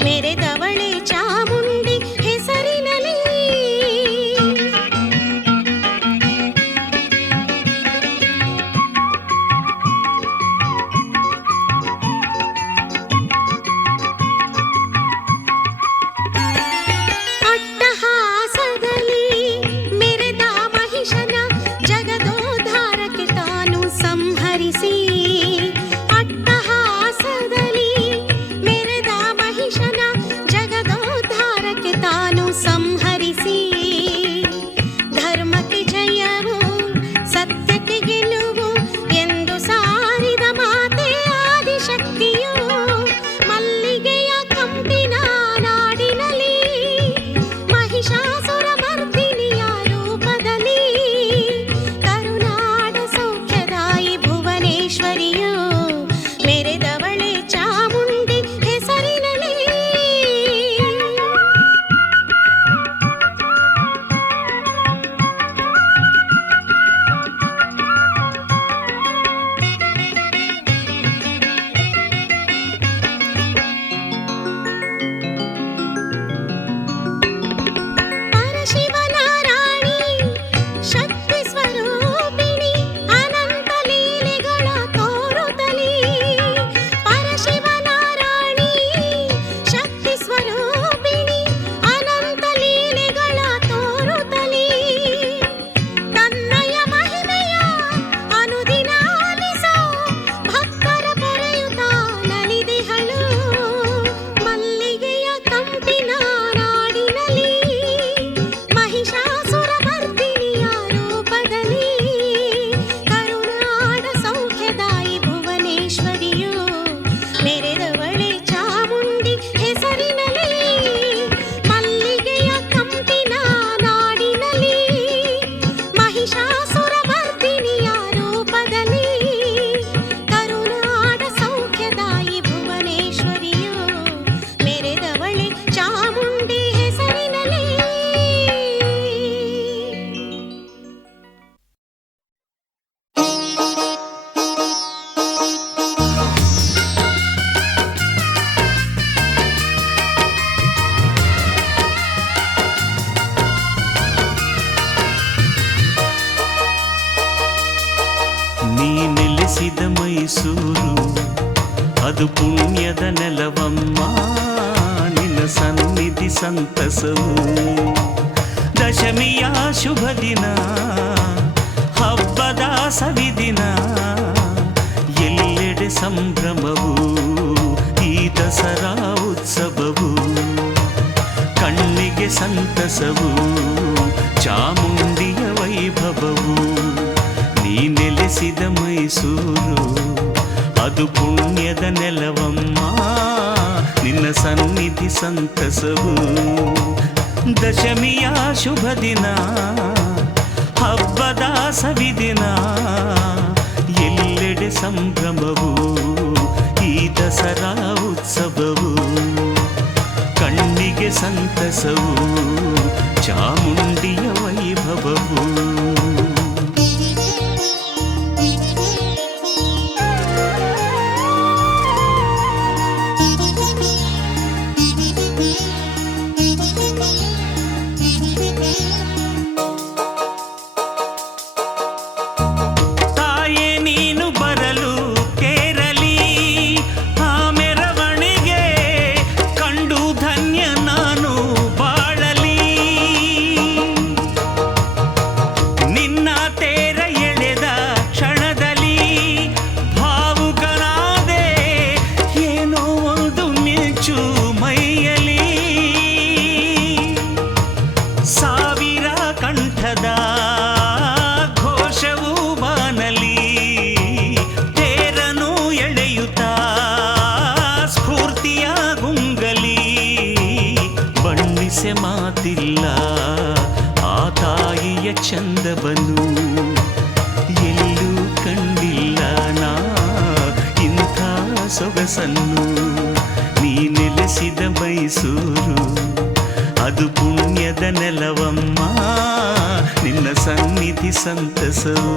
ಮೆರೆದವಳೆ ಚಾಮುಂಡಿ ಹೆಸರಿನಲ್ಲಿ. ಅಟ್ಟಹಾಸದಲ್ಲಿ ಮೆರೆದ ಮಹಿಷನ ಜಗದೋದ್ಧಾರಕ್ಕೆ ತಾನು ಸಂಹರಿಸಿ. ಅಟ್ಟಹಾಸದಲ್ಲಿ ಮೆರೆದ ಮಹಿಷನ ಜಗದೋದ್ಧಾರಕ್ಕೆ ತಾನು ಸಂಹರಿಸಿ. ಧರ್ಮಕ್ಕೆ ಜಯವು ಸತ್ಯಕ್ಕೆ ಗೆಲುವು ಎಂದು ಸಾರಿದ ಮಾತೆ ಆದಿಶಕ್ತಿಯು ಮಲ್ಲಿಗೆಯ ಕಂಪಿನ ನಾಡಿನಲ್ಲಿ ಮಹಿಷಾಸುರ ಮರ್ದಿನಿಯ ರೂಪದಲ್ಲಿ ಕರುನಾಡ ಸೌಖ್ಯದಾಯಿ ಭುವನೇಶ್ವರಿಯು ಮೆರೆದವಳೆ ಚಾಮುಂಡಿ ಹೆಸರಿನಲ್ಲಿ. ಪರಶಿವನ ರಾಣಿ ಶಕ್ತಿ ಸ್ವರೂಪಿಣಿ ಅನಂತ ಲೀಲೆಗಳ ತೋರುತ್ತಲೀ. ಪರಶಿವನ ರಾಣಿ ಶಕ್ತಿ ಸ್ವರೂಪಿಣಿ ಅನಂತ ಲೀಲೆಗಳ ತೋರುತ್ತಲೀ. ತನ್ನಯ ಮಹಿಮೆಯ ಅನುದಿನ ಆಲಿಸೋ ಭಕ್ತರ ಪೊರೆಯುತ್ತಾ ನಲಿದಿಹಳು ಮಲ್ಲಿಗೆಯ ಕಂಪಿನ ನಾಡಿನಲ್ಲಿ ಮಹಿಷಾಸುರ ಮರ್ದಿನಿಯ ರೂಪದಲ್ಲಿ ಕರುನಾಡ ಸೌಖ್ಯದಾಯಿ ಭುವನೇಶ್ವರಿಯು ಮೆರೆದವಳೆ ಚಾಮುಂಡಿ ಹೆಸರಿನಲ್ಲಿ. ಮಲ್ಲಿಗೆಯ ಕಂಪಿನ ನಾಡಿನಲ್ಲಿ ಮಹಿಷಾಸುರ ಮರ್ದಿನಿಯ ರೂಪದಲ್ಲಿ ಕರುನಾಡ ಸೌಖ್ಯದಾಯಿ ಭುವನೇಶ್ವರಿಯು ಮೆರೆದವಳೆ ಚಾಮುಂಡಿ ಹೆಸರಿನಲ್ಲಿ. ನೀ ನೆಲೆಸಿದ ಮೈಸೂರು ಅದು ಪುಣ್ಯದ ನೆಲವಮ್ಮ. ನಿನ್ನ ಸನ್ನಿಧಿ ಸಂತಸವು ದಶಮಿಯ ಶುಭ ದಿನ ಹಬ್ಬದ ಸವಿದಿನ ಎಲ್ಲೆಡೆ ಸಂಭ್ರಮವು ಈ ದಸರಾ ಉತ್ಸವವು ಕಣ್ಣಿಗೆ ಸಂತಸವು ಚಾಮುಂಡಿಯ ವೈಭವವು. ನೀ ನೆಲೆಸಿದ ಮೈಸೂರು ಅದು ಪುಣ್ಯದ ನೆಲವಮ್ಮ. ನಿನ್ನ ಸನ್ನಿಧಿ ಸಂತಸವು ದಶಮಿಯ ಶುಭ ದಿನ ಹಬ್ಬದ ಸವಿದಿನ ಎಲ್ಲೆಡೆ ಸಂಭ್ರಮವು ಈ ದಸರಾ ಉತ್ಸವವು ಕಣ್ಣಿಗೆ ಸಂತಸವು ಚಾಮುಂಡಿಯ ವೈಭವವು. ಸೊಗಸನ್ನು ನೀ ನೆಲೆಸಿದ ಮೈಸೂರು ಅದು ಪುಣ್ಯದ ನೆಲವಮ್ಮ ನಿನ್ನ ಸನ್ನಿಧಿ ಸಂತಸವು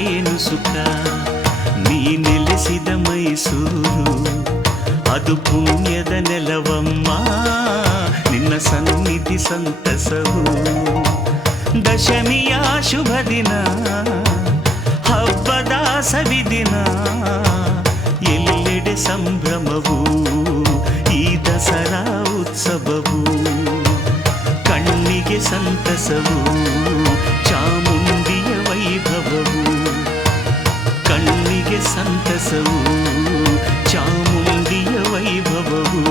ಏನು ಸುಖ ನೀ ನೆಲೆಸಿದ ಮೈಸೂರು ಅದು ಪುಣ್ಯದ ನೆಲವಮ್ಮ ನಿನ್ನ ಸನ್ನಿಧಿ ಸಂತಸವು ದಶಮಿಯ ಶುಭ ದಿನ ಹಬ್ಬದ ಸವಿದಿನ ಎಲ್ಲೆಡೆ ಸಂಭ್ರಮವು ಈ ದಸರಾ ಉತ್ಸವವು ಕಣ್ಣಿಗೆ ಸಂತಸವು ಚಾಮುಂಡಿಯ ವೈಭವವು ಕಣ್ಣಿಗೆ ಸಂತಸವು ಚಾಮುಂಡಿಯ ವೈಭವವು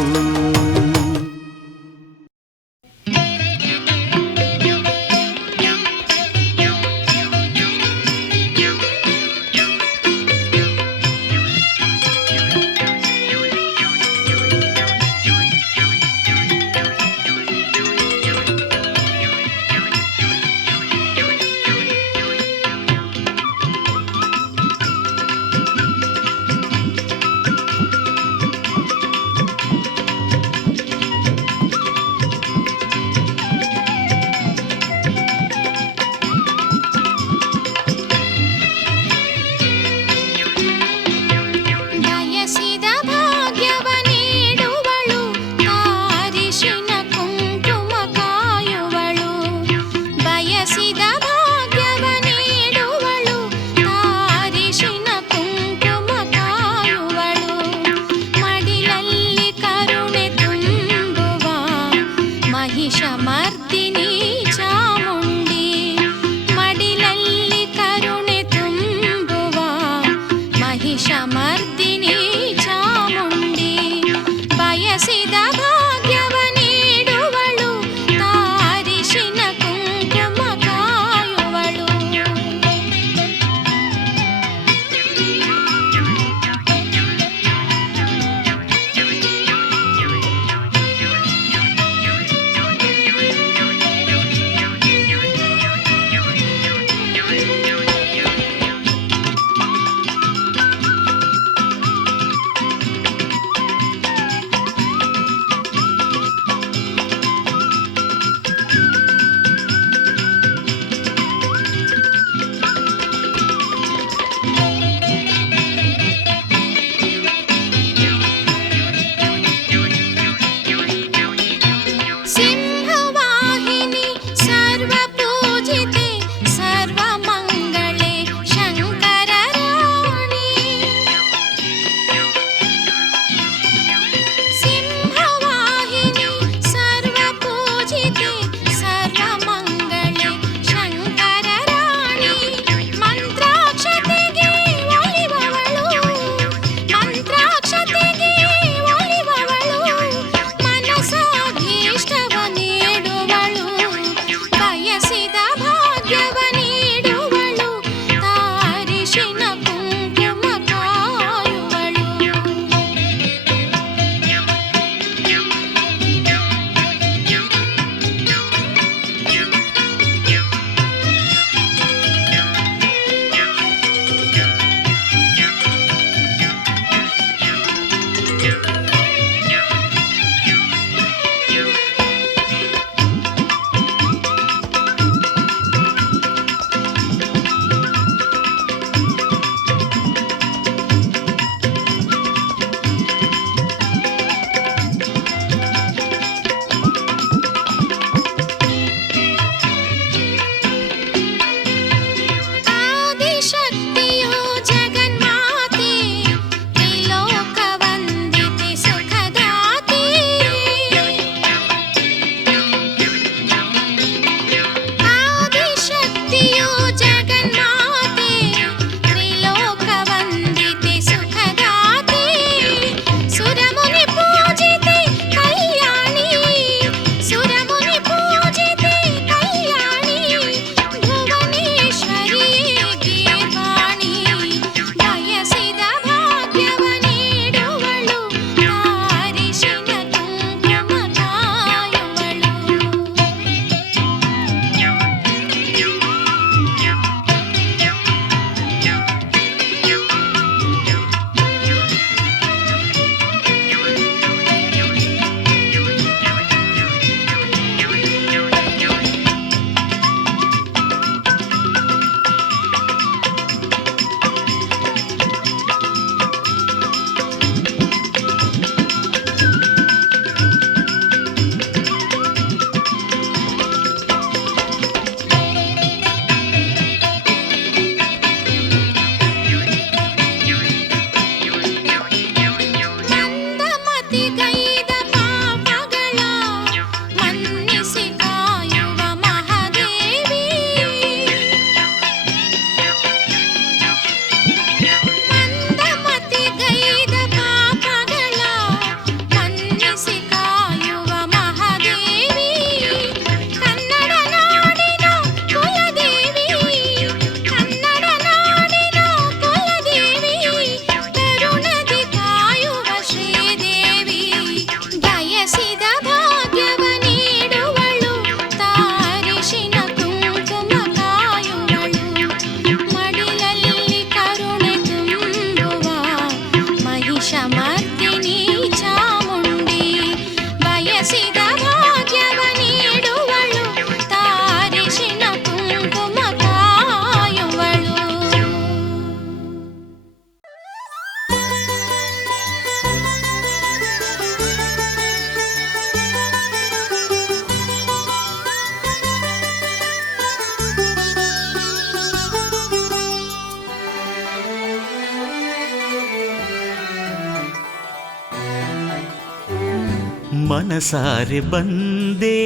ಮನಸಾರೆ ಬಂದೆ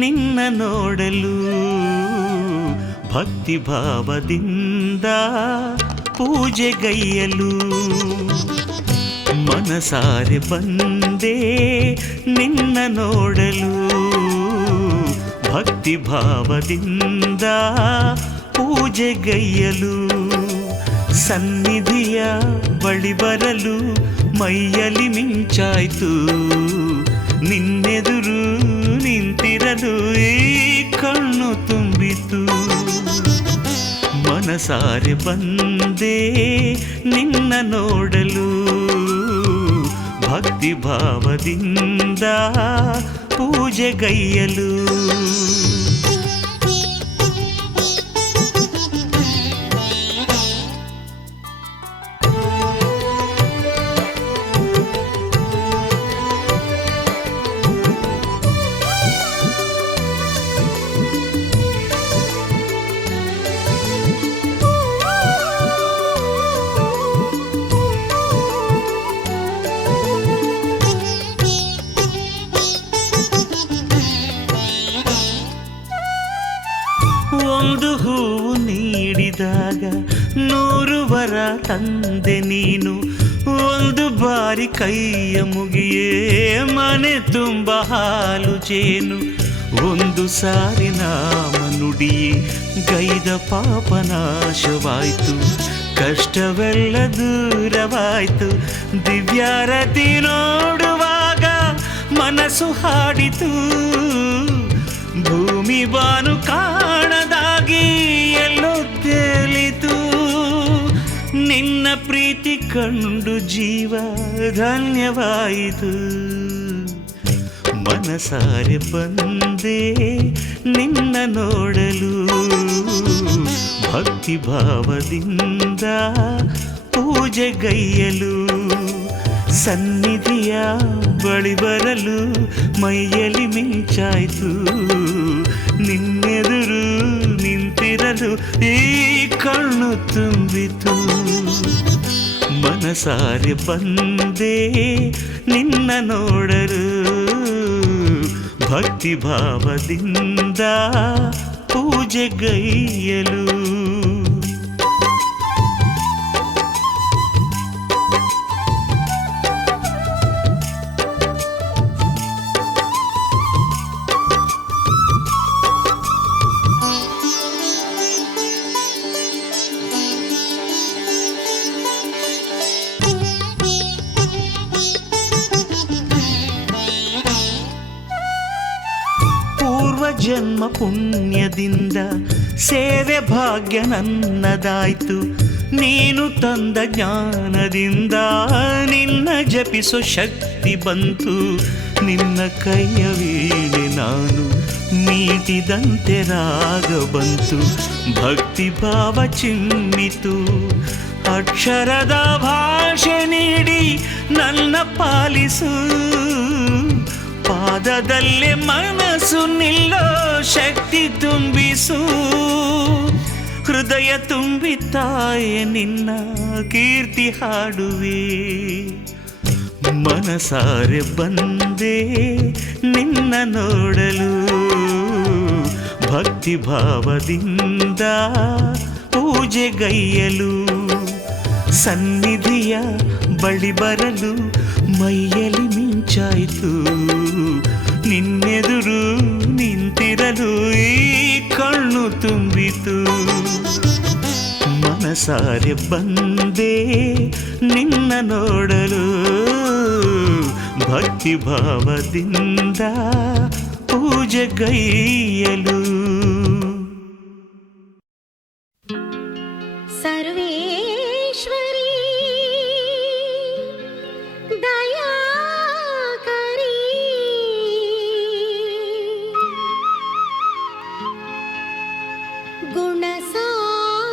ನಿನ್ನ ನೋಡಲು, ಭಕ್ತಿ ಭಾವದಿಂದ ಪೂಜೆಗೈಯಲು. ಮನಸಾರೆ ಬಂದೆ ನಿನ್ನ ನೋಡಲು, ಭಕ್ತಿ ಭಾವದಿಂದ ಪೂಜೆಗೈಯಲು. ಸನ್ನಿಧಿಯ ಬಳಿ ಬರಲು ಮೈಯಲ್ಲಿ ಮಿಂಚಾಯ್ತು, ನಿನ್ನೆದುರು ನಿಂತಿರಲು ಈ ಕಣ್ಣು ತುಂಬಿತು. ಮನಸಾರೆ ಬಂದೆ ನಿನ್ನ ನೋಡಲು, ಭಕ್ತಿ ಭಾವದಿಂದ ಪೂಜೆಗೈಯಲು. ಒಂದು ಹೂವು ನೀಡಿದಾಗ 100 ವರ ತಂದೆ ನೀನು, ಒಂದು ಬಾರಿ ಕೈಯ ಮುಗಿಯೇ ಮನೆ ತುಂಬ ಹಾಲು ಜೇನು. ಒಂದು ಸಾರಿ ನಾಮ ನುಡಿಯೇ ಗೈದ ಪಾಪ ನಾಶವಾಯ್ತು, ಕಷ್ಟವೆಲ್ಲ ದೂರವಾಯ್ತು. ದಿವ್ಯಾರತಿ ನೋಡುವಾಗ ಮನಸ್ಸು ಹಾಡಿತು, ಭೂಮಿ ಬಾನು ಕಾಣದಾಗಿ ಎಲ್ಲೋ ತೇಲಿತು. ನಿನ್ನ ಪ್ರೀತಿ ಕಂಡು ಜೀವ ಧನ್ಯವಾಯಿತು. ಮನಸಾರೆ ಬಂದೆ ನಿನ್ನ ನೋಡಲು, ಭಕ್ತಿ ಭಾವದಿಂದ ಪೂಜೆಗೈಯಲು. ಸನ್ನಿಧಿಯ ಬಳಿ ಬರಲು ಮೈಯಲ್ಲಿ ಮಿಂಚಾಯ್ತು, ನಿನ್ನೆದುರು ನಿಂತಿರಲು ಈ ಕಣ್ಣು ತುಂಬಿತು. ಮನಸಾರೆ ಬಂದೆ ನಿನ್ನ ನೋಡಲು, ಭಕ್ತಿ ಭಾವದಿಂದ ಪೂಜೆಗೈಯಲು. ಜನ್ಮ ಪುಣ್ಯದಿಂದ ಸೇವೆ ಭಾಗ್ಯ ನನ್ನದಾಯ್ತು, ನೀನು ತಂದ ಜ್ಞಾನದಿಂದ ನಿನ್ನ ಜಪಿಸೋ ಶಕ್ತಿ ಬಂತು. ನಿನ್ನ ಕೈಯ ವೀಣೆ ನಾನು ಮೀಟಿದಂತೆ ರಾಗ ಬಂತು, ಭಕ್ತಿ ಭಾವ ಚಿಮ್ಮಿತು. ಅಕ್ಷರದ ಭಾಷೆ ನೀಡಿ ನನ್ನ ಪಾಲಿಸು, ಪಾದದಲ್ಲೇ ಮನಸ್ಸು ನಿಲ್ಲೋ ಶಕ್ತಿ ತುಂಬಿಸು. ಹೃದಯ ತುಂಬಿ ತಾಯೆ ನಿನ್ನ ಕೀರ್ತಿ ಹಾಡುವೆ. ಮನಸಾರೆ ಬಂದೆ ನಿನ್ನ ನೋಡಲು, ಭಕ್ತಿ ಭಾವದಿಂದ ಪೂಜೆಗೈಯಲು. ಸನ್ನಿಧಿಯ ಬಳಿ ಬರಲು ಮೈಯಲ್ಲಿ ಮಿಂಚಾಯ್ತು, ನಿನ್ನೆದುರು ನಿಂತಿರಲು ಈ ಕಣ್ಣು ತುಂಬಿತು. ಮನಸಾರೆ ಬಂದೆ ನಿನ್ನ ನೋಡಲು, ಭಕ್ತಿ ಭಾವದಿಂದ ಪೂಜೆಗೈಯಲು. ಸರ್ವೇಶ್ವರಿ ದಯಾಕರಿ, ಗುಣಸಾಗರಿ,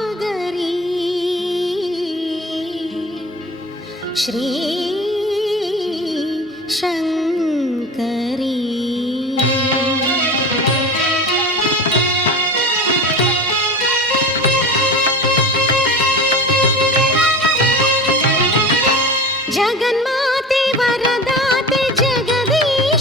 ಶ್ರೀ ಶಂಕರಿ. ಜಗನ್ಮಾತೆ ವರದಾತೆ ಜಗದೀಶ್ವರಿ,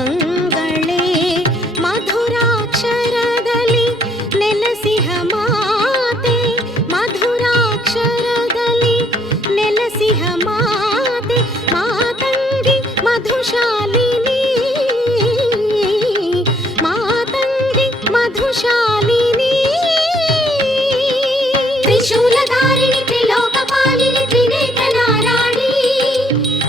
ಮಂಗಳೇ ಮಧುರಾಕ್ಷರದಲ್ಲಿ ನೆಲೆಸಿಹ ಮಾತೆ ಮಧುರಾಕ್ಷರದಲ್ಲಿ ನೆಲೆಸಿಹ ಮಾತೆ ಮಾತಂಗಿ ಮಧುಶಾಲಿನಿ ಮಾತಂಗಿ ಮಧುಶಾಲಿನಿ ತ್ರಿಶೂಲಧಾರಿಣಿ ತ್ರಿಲೋಕಪಾಲಿನಿ ತ್ರಿನೇತ್ರ ನಾರಾಯಣಿ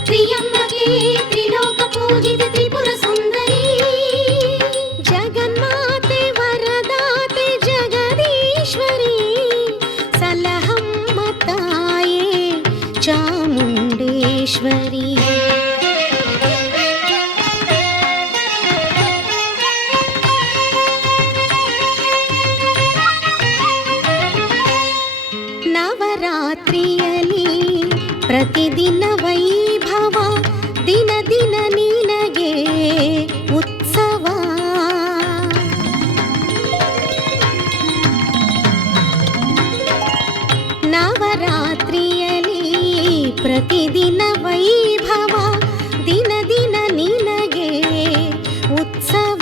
ತ್ರಿಯಂಬಕೆ ತ್ರಿಲೋಕ ಪೂಜಿತ ತ್ರಿಪುರ ಸುಂದರಿ ಜಗನ್ಮಾತೆ ವರದಾತೆ ಜಗದೀಶ್ವರಿ ಸಲಹಮ್ಮ ತಾಯೇ ಚಾಮುಂಡೇಶ್ವರಿ ನವರಾತ್ರಿಯಲ್ಲಿ ಪ್ರತಿದಿನ ವೈಭವ ದಿನ ದಿನ ನಿನಗೆ ಉತ್ಸವ ನವರಾತ್ರಿಯಲ್ಲಿ ಪ್ರತಿದಿನ ವೈಭವ ದಿನ ದಿನ ನಿನಗೆ ಉತ್ಸವ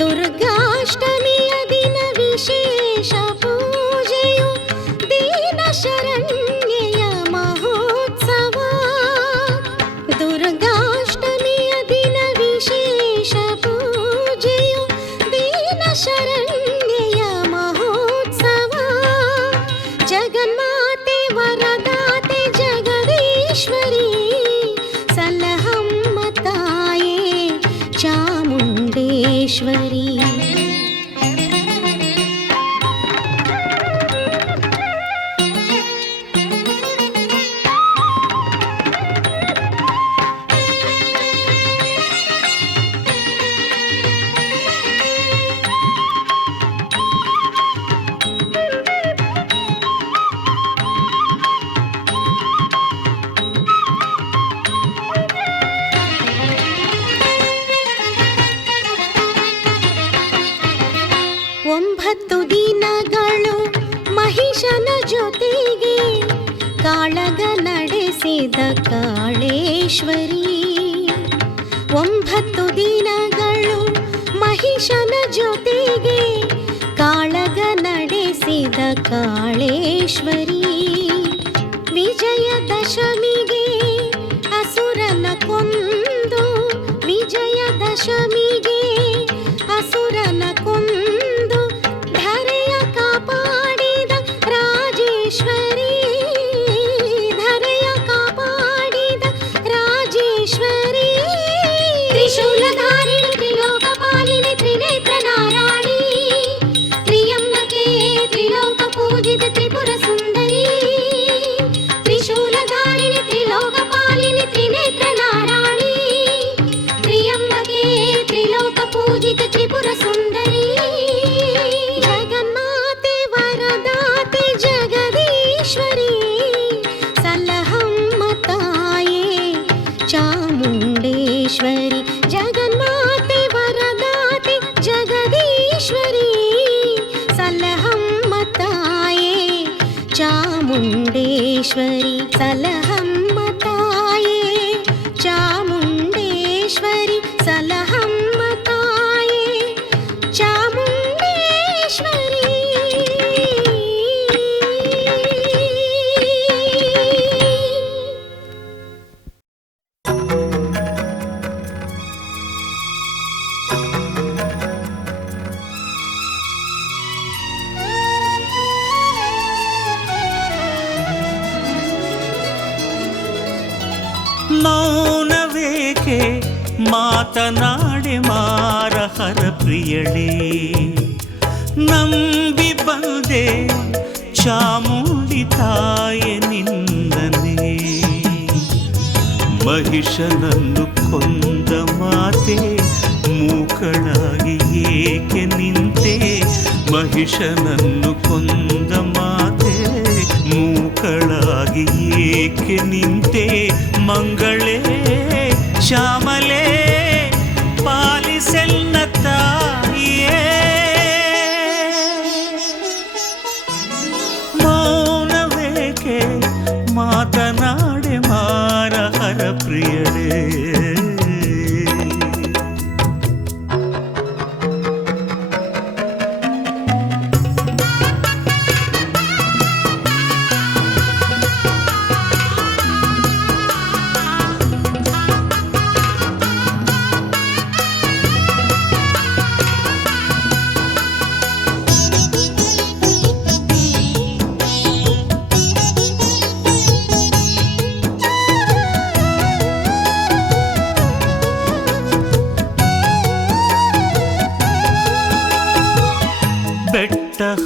ದುರ್ಗಾಷ್ಟಮಿಯ ದಿನ ವಿಶೇಷ ಪೂಜೆಯು ದೀನ ಶರಣ್ಯೆಯ ಮಹೋತ್ಸವ ದುರ್ಗಾಷ್ಟಮಿಯ ದಿನ ವಿಶೇಷ ಪೂಜೆಯು ದೀನ ಶರಣ್ಯೆಯ ಮಹೋತ್ಸವ ಜಗನ್ಮಾತೆ ವರದಾತೆ ಜಗದೀಶ್ವರಿ ಸಲಹಮ್ಮ ತಾಯೇ ಚಾಮುಂಡೇಶ್ವರಿ ಒಂಬತ್ತು ದಿನಗಳು ಮಹಿಷನ ಜೊತೆಗೆ ಕಾಳಗ ನಡೆಸಿದ ಕಾಳೇಶ್ವರಿ ಒಂಬತ್ತು ದಿನಗಳು ಮಹಿಷನ ಜೊತೆಗೆ ಕಾಳಗ ನಡೆಸಿದ ಕಾಳೇಶ್ವರಿ ವಿಜಯದಶಮಿಗೆ ಅಸುರನ ಕೊಂದು ವಿಜಯದಶಮಿಗೆ ಅಸುರನ ಕೊಂದು ಧರೆಯ ಕಾಪಾಡಿದ ರಾಜೇಶ್ವರಿ ಧರೆಯ ಕಾಪಾಡಿದ ರಾಜೇಶ್ವರಿ ತ್ರಿಶೂಲಧಾರಿಣಿ ತ್ರಿಲೋಕಪಾಲಿನಿ ತ್ರಿನೇತ್ರ ನಾರಾಯಣಿ ತ್ರಿಯಂಬಕೆ ತ್ರಿಲೋಕ ಪೂಜಿತ ತ್ರಿಪುರ ಸುಂದರಿ ತ್ರಿಶೂಲಧಾರಿಣಿ ತ್ರಿಲೋಕಪಾಲಿನಿ ತ್ರಿನೇತ್ರ ನಾರಾಯಣಿ ತ್ರಿಯಂಬಕೆ ತ್ರಿಲೋಕ ಪೂಜಿತ ತ್ರಿಪುರ ಸುಂದರಿ ಜಗನ್ಮಾತೆ ವರದಾತೆ ಜಗದೀಶ್ವರಿ ಸಲಹಮ್ಮ ತಾಯೇ ಚಾಮುಂಡೇಶ್ವರಿ ಜಗನ್ಮಾತೆ ವರದಾತೆ ಜಗದೀಶ್ವರಿ ಸಲಹಮ್ಮ ತಾಯೇ ಚಾಮುಂಡೇಶ್ವರಿ ಸಲಹಮ್ಮ ತಾಯೇ ಚಾಮುಂಡೇಶ್ವರಿ ಸಲಹಮ್ಮ ತಾಯೇ ಚಾಮುಂಡೇಶ್ವರಿ ಮೌನವೇಕೆ ಮಾತನಾಡೆ ಮಾರಹರ ಪ್ರಿಯಳೇ ನಂಬಿ ಬಂದೆ ಚಾಮುಂಡಿ ತಾಯೆ ನಿಂದನೆ ಮಹಿಷನನ್ನು ಕೊಂದ ಮಾತೆ ಮೂಕಳಾಗಿ ಏಕೆ ನಿಂತೆ ಮಹಿಷನನ್ನು ಕೊಂದ ಮಾತೆ ಮೂಕಳಾಗಿ ಏಕೆ ನಿಂತೆ ಮಂಗಳೇ ಶ್ಯಾಮಲೇ ಪಾಲಿಸೆನ್ನ ತಾಯಿಯೇ ಮೌನವೇಕೆ ಮಾತನಾಡೆ ಮಾರಹರ ಪ್ರಿಯರೇ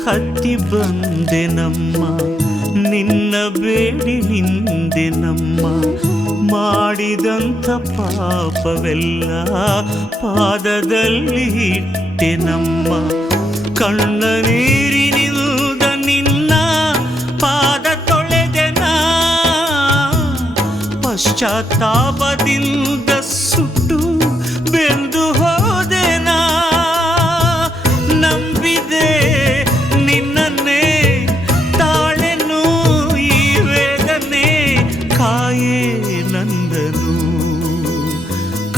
ಹತ್ತಿ ಬಂದೆ ನಮ್ಮ ನಿನ್ನ ಬೇಡಿ ನಿಂದೆ ನಮ್ಮ ಮಾಡಿದಂಥ ಪಾಪವೆಲ್ಲ ಪಾದದಲ್ಲಿ ಇಟ್ಟೆ ನಮ್ಮ ಕಣ್ಣ ನೀರಿನಿಂದ ನಿನ್ನ ಪಾದ ತೊಳೆದೆನ ಪಶ್ಚಾತ್ತಾಪದಿಂದ ಸುಟ್ಟು ಬೆಂದು ಹೋದೆನಾ ನಂಬಿದೆ ನಿನ್ನನ್ನೇ ತಾಳೆನು ಈ ವೇದನೆ ಕಾಯೇ ನಂದನು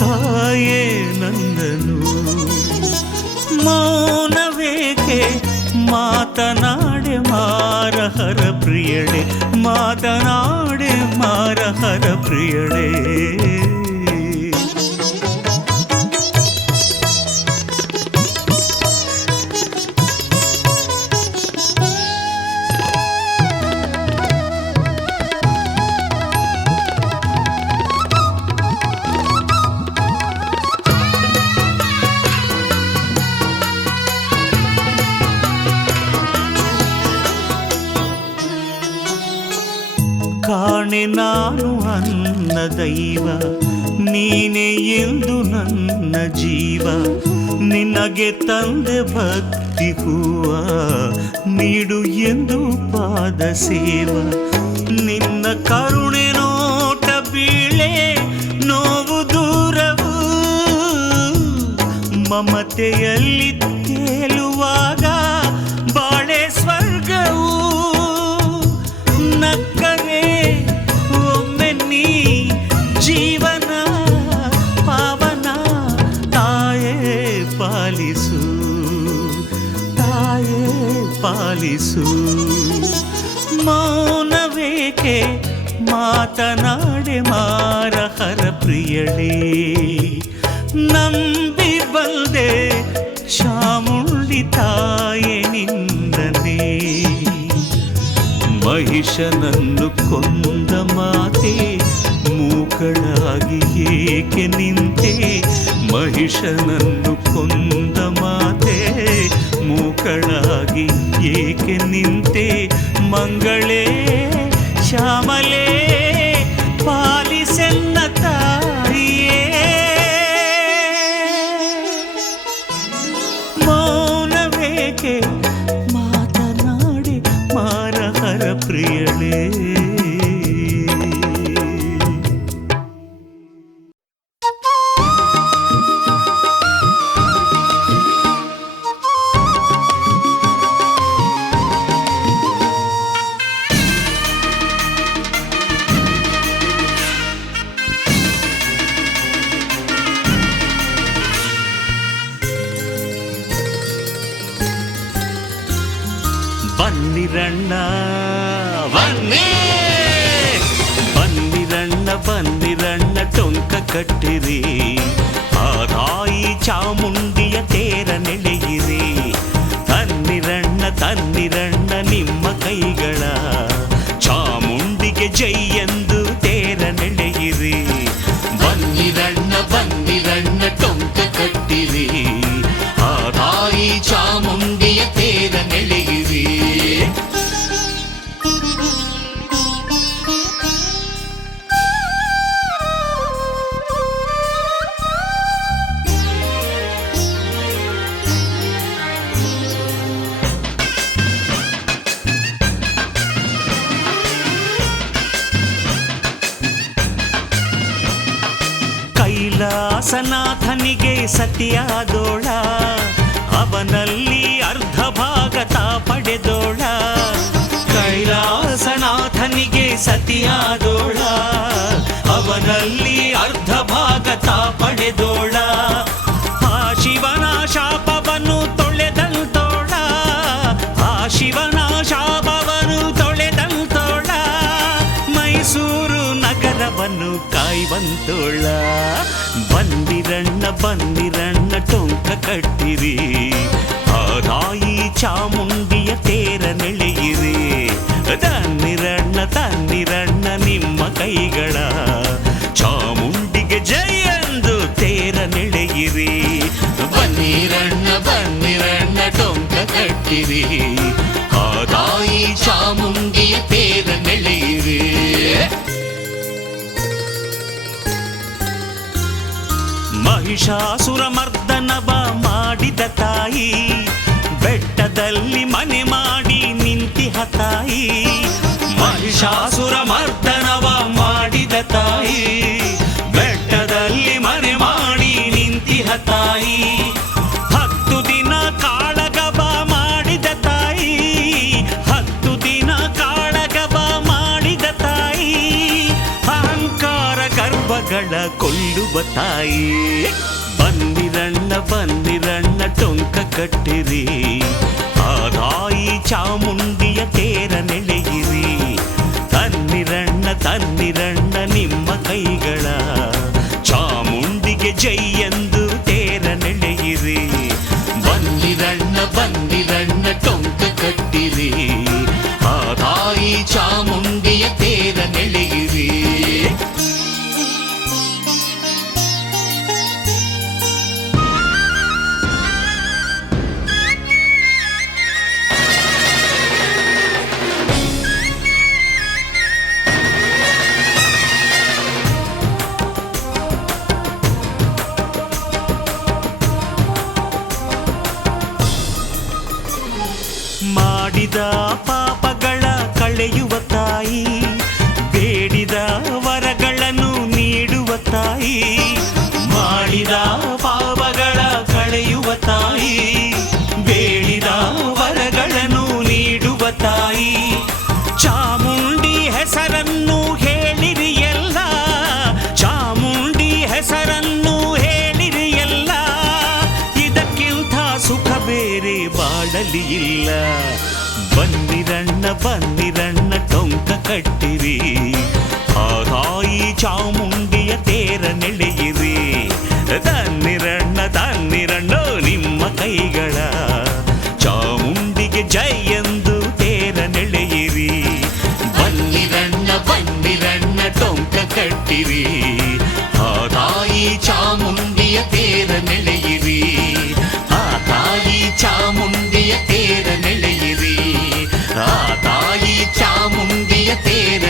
ಕಾಯೇ ನಂದನು ಮೌನವೇಕೆ ಮಾತನಾಡೆ ಮಾರಹರ ಪ್ರಿಯಳೆ ಮಾತನಾಡೆ ಮಾರಹರ ಪ್ರಿಯಳೆ ಕಾಣೆ ನಾನು ಅನ್ನ ದೈವ ನೀನೇ ಎಂದು ನನ್ನ ಜೀವ ನಿನಗೆ ತಂದೆ ಭಕ್ತಿ ಹೂವ ನೀಡು ಎಂದು ಪಾದ ಸೇವ ನಿನ್ನ ಕರುಣೆ ನೋಟ ಬೀಳೆ ನೋವು ದೂರವು ಮಮತೆಯಲ್ಲಿ ತೇಲುವಾಗ ಬಾಳೆ ಸ್ವರ್ಗವು ನಕ್ಕನೆ ಒಮ್ಮೆ ನೀ ಜೀವನ ಪಾವನ ತಾಯೇ ಪಾಲಿಸು ತಾಯೇ ಪಾಲಿಸು ಮೌನವೇಕೆ ಮಾತನಾಡೆ ಮಾರಹರ ಪ್ರಿಯಳೇ ನಂಬಿ ಬಂದೆ ಚಾಮುಂಡಿ ತಾಯೆ ನಿಂದನೆ ಮಹಿಷನನ್ನು ಕೊಂದ ಮಾತೆ ಮೂಕಳಾಗಿ ಏಕೆ ನಿಂತೆ ಮಹಿಷನನ್ನು ಕೊಂದ ಮಾತೆ ಮೂಕಳಾಗಿ ಏಕೆ ನಿಂತೆ ಮಂಗಳೇ ಶ್ಯಾಮಲೇ ಪಾಲಿಸೆನ್ನ ತಾಯಿಯೇ ಮೌನವೇಕೆ ಮಾತನಾಡಿ ಮಾರಹರ ಪ್ರಿಯಳೇ ಬನ್ನಿರಣ್ಣ ಬನ್ನಿ ಬನ್ನಿರಣ್ಣ ಬನ್ನಿರಣ್ಣ ಟೊಂಕ ಕಟ್ಟಿರಿ ಆ ತಾಯಿ ಚಾಮುಂಡಿಯ ತೇರ ನೆಳೆಯಿರಿ ತನ್ನಿರಣ್ಣ ತನ್ನಿರಣ್ಣ ನಿಮ್ಮ ಕೈಗಳ ಚಾಮುಂಡಿಗೆ ಜೈ ಎಂದು ತೇರ ನೆಳೆಯಿರಿ ಬನ್ನಿರಣ್ಣ ಬನ್ನಿರಣ್ಣ ಟೊಂಕ ಕಟ್ಟಿರಿ ಆ ತಾಯಿ ಚಾಮುಂಡಿಯ ತೇರ ನೆಳೆಯಿರಿ ಕೈಲಾಸನಾಥನಿಗೆ ಸತಿಯಾದೋಳ ಅವನಲ್ಲಿ ಅರ್ಧ ಭಾಗ ತಾ ಪಡೆದೋಳ ಕೈಲಾಸನಾಥನಿಗೆ ಸತಿಯಾದೋಳ ಅವನಲ್ಲಿ ಅರ್ಧ ಭಾಗ ತಾ ಪಡೆದೋಳ ಆ ಶಿವನ ಶಾಪವನ್ನು ತೊಳೆದಂತೋಳ ಆ ಶಿವನ ಶಾಪವನ್ನು ತೊಳೆದಂತೋಳ ಮೈಸೂರು ನಗರವನ್ನು ಕಾಯುವಂತೋಳ ಬನ್ನಿರಣ್ಣ ಬನ್ನಿರಣ್ಣ ಟೊಂಕ ಕಟ್ಟಿರಿ ಆ ತಾಯಿ ಚಾಮುಂಡಿಯ ತೇರ ನೆಳೆಯಿರಿ ತನ್ನಿರಣ್ಣ ತನ್ನಿರಣ್ಣ ನಿಮ್ಮ ಕೈಗಳ ಚಾಮುಂಡಿಗೆ ಜೈ ಎಂದು ತೇರ ನೆಳೆಯಿರಿ ಬನ್ನಿರಣ್ಣ ಬನ್ನಿರಣ್ಣ ಟೊಂಕ ಕಟ್ಟಿರಿ ಕಟ್ಟಿರಿ, ಆ ತಾಯಿ ಚಾಮುಂಡಿಯ ತೇರ ನೆಳೆಯಿರಿ. ಮಹಿಷಾಸುರ ಮರ್ದನವ ಮಾಡಿದ ತಾಯಿ, ಬೆಟ್ಟದಲ್ಲಿ ಮನೆ ಮಾಡಿ ನಿಂತಿಹ ತಾಯಿ. ಮಹಿಷಾಸುರ ಮರ್ದನವ ಮಾಡಿದ ತಾಯಿ, ಬೆಟ್ಟದಲ್ಲಿ ಮನೆ ಮಾಡಿ ನಿಂತಿಹ ತಾಯಿ. 10 ದಿನ ಕಾಳಗವ ಮಾಡಿದ ತಾಯಿ, 10 ದಿನ ಕಾಳಗವ ಮಾಡಿದ ತಾಯಿ. ಅಹಂಕಾರ ಗರ್ವಗಳ ಕೊಲ್ಲುವ ತಾಯಿ. ಬಂದಿರಣ್ಣ ಬಂದಿರಣ್ಣ ಟೊಂಕ ಕಟ್ಟಿರಿ, ಆ ತಾಯಿ ಚಾಮುಂಡಿಯ ತೇರ ನೆಳೆಯಿರಿ. ತನ್ನಿರಣ್ಣ ತನ್ನಿರಣ್ಣ ನಿಮ್ಮ ಕೈಗಳ, ಚಾಮುಂಡಿಗೆ ಜೈ ಎಂದು ತೇರ ನೆಳೆಯಿರಿ. ಬಂದಿರಣ್ಣ ಬಂದಿರಣ್ಣ ಟೊಂಕ ಕಟ್ಟಿರಿ, ಆ ತಾಯಿ ಚಾಮುಂಡಿಯ ತೇರ ನೆಳೆಯಿರಿ. ಮಾಡಿದ ಪಾಪಗಳ ಕಳೆಯುವ ತಾಯಿ, ಬೇಡಿದ ವರಗಳನ್ನು ನೀಡುವ ತಾಯಿ. ಮಾಡಿದ ಪಾಪಗಳ ಕಳೆಯುವ ತಾಯಿ, ಬೇಡಿದ ವರಗಳನ್ನು ನೀಡುವ ತಾಯಿ. ಚಾಮುಂಡಿ ಹೆಸರನ್ನು ಹೇಳಿರಿ ಎಲ್ಲ, ಚಾಮುಂಡಿ ಹೆಸರನ್ನು ಹೇಳಿರಿ ಎಲ್ಲ. ಇದಕ್ಕಿಂತ ಸುಖ ಬೇರೆ ಬಾಳಲಿ ಇಲ್ಲ. ಬನ್ನಿರಣ್ಣ ಬನ್ನಿರಣ್ಣ ಟೊಂಕ ಕಟ್ಟಿರಿ, ಆ ತಾಯಿ ಚಾಮುಂಡಿಯ ತೇರ ನೆಳೆಯಿರಿ. ತನ್ನಿರಣ್ಣ ತನ್ನಿರಣ್ಣೋ ನಿಮ್ಮ ಕೈಗಳ, ಚಾಮುಂಡಿಗೆ ಜೈ ಎಂದು ತೇರ ನೆಳೆಯಿರಿ. ಬನ್ನಿರಣ್ಣ ಬನ್ನಿರಣ್ಣ ಟೊಂಕ ಕಟ್ಟಿರಿ, ಆ ತಾಯಿ ಚಾಮುಂಡಿಯ ತೇರ ನೆಳೆಯಿರಿ. ಆ ತಾಯಿ ಚಾಮುಂಡಿಯ ತೇರ ನೆಳೆಯಿರಿ, ಆ ತಾಯಿ ಚಾಮುಂಡಿಯ ತೇರ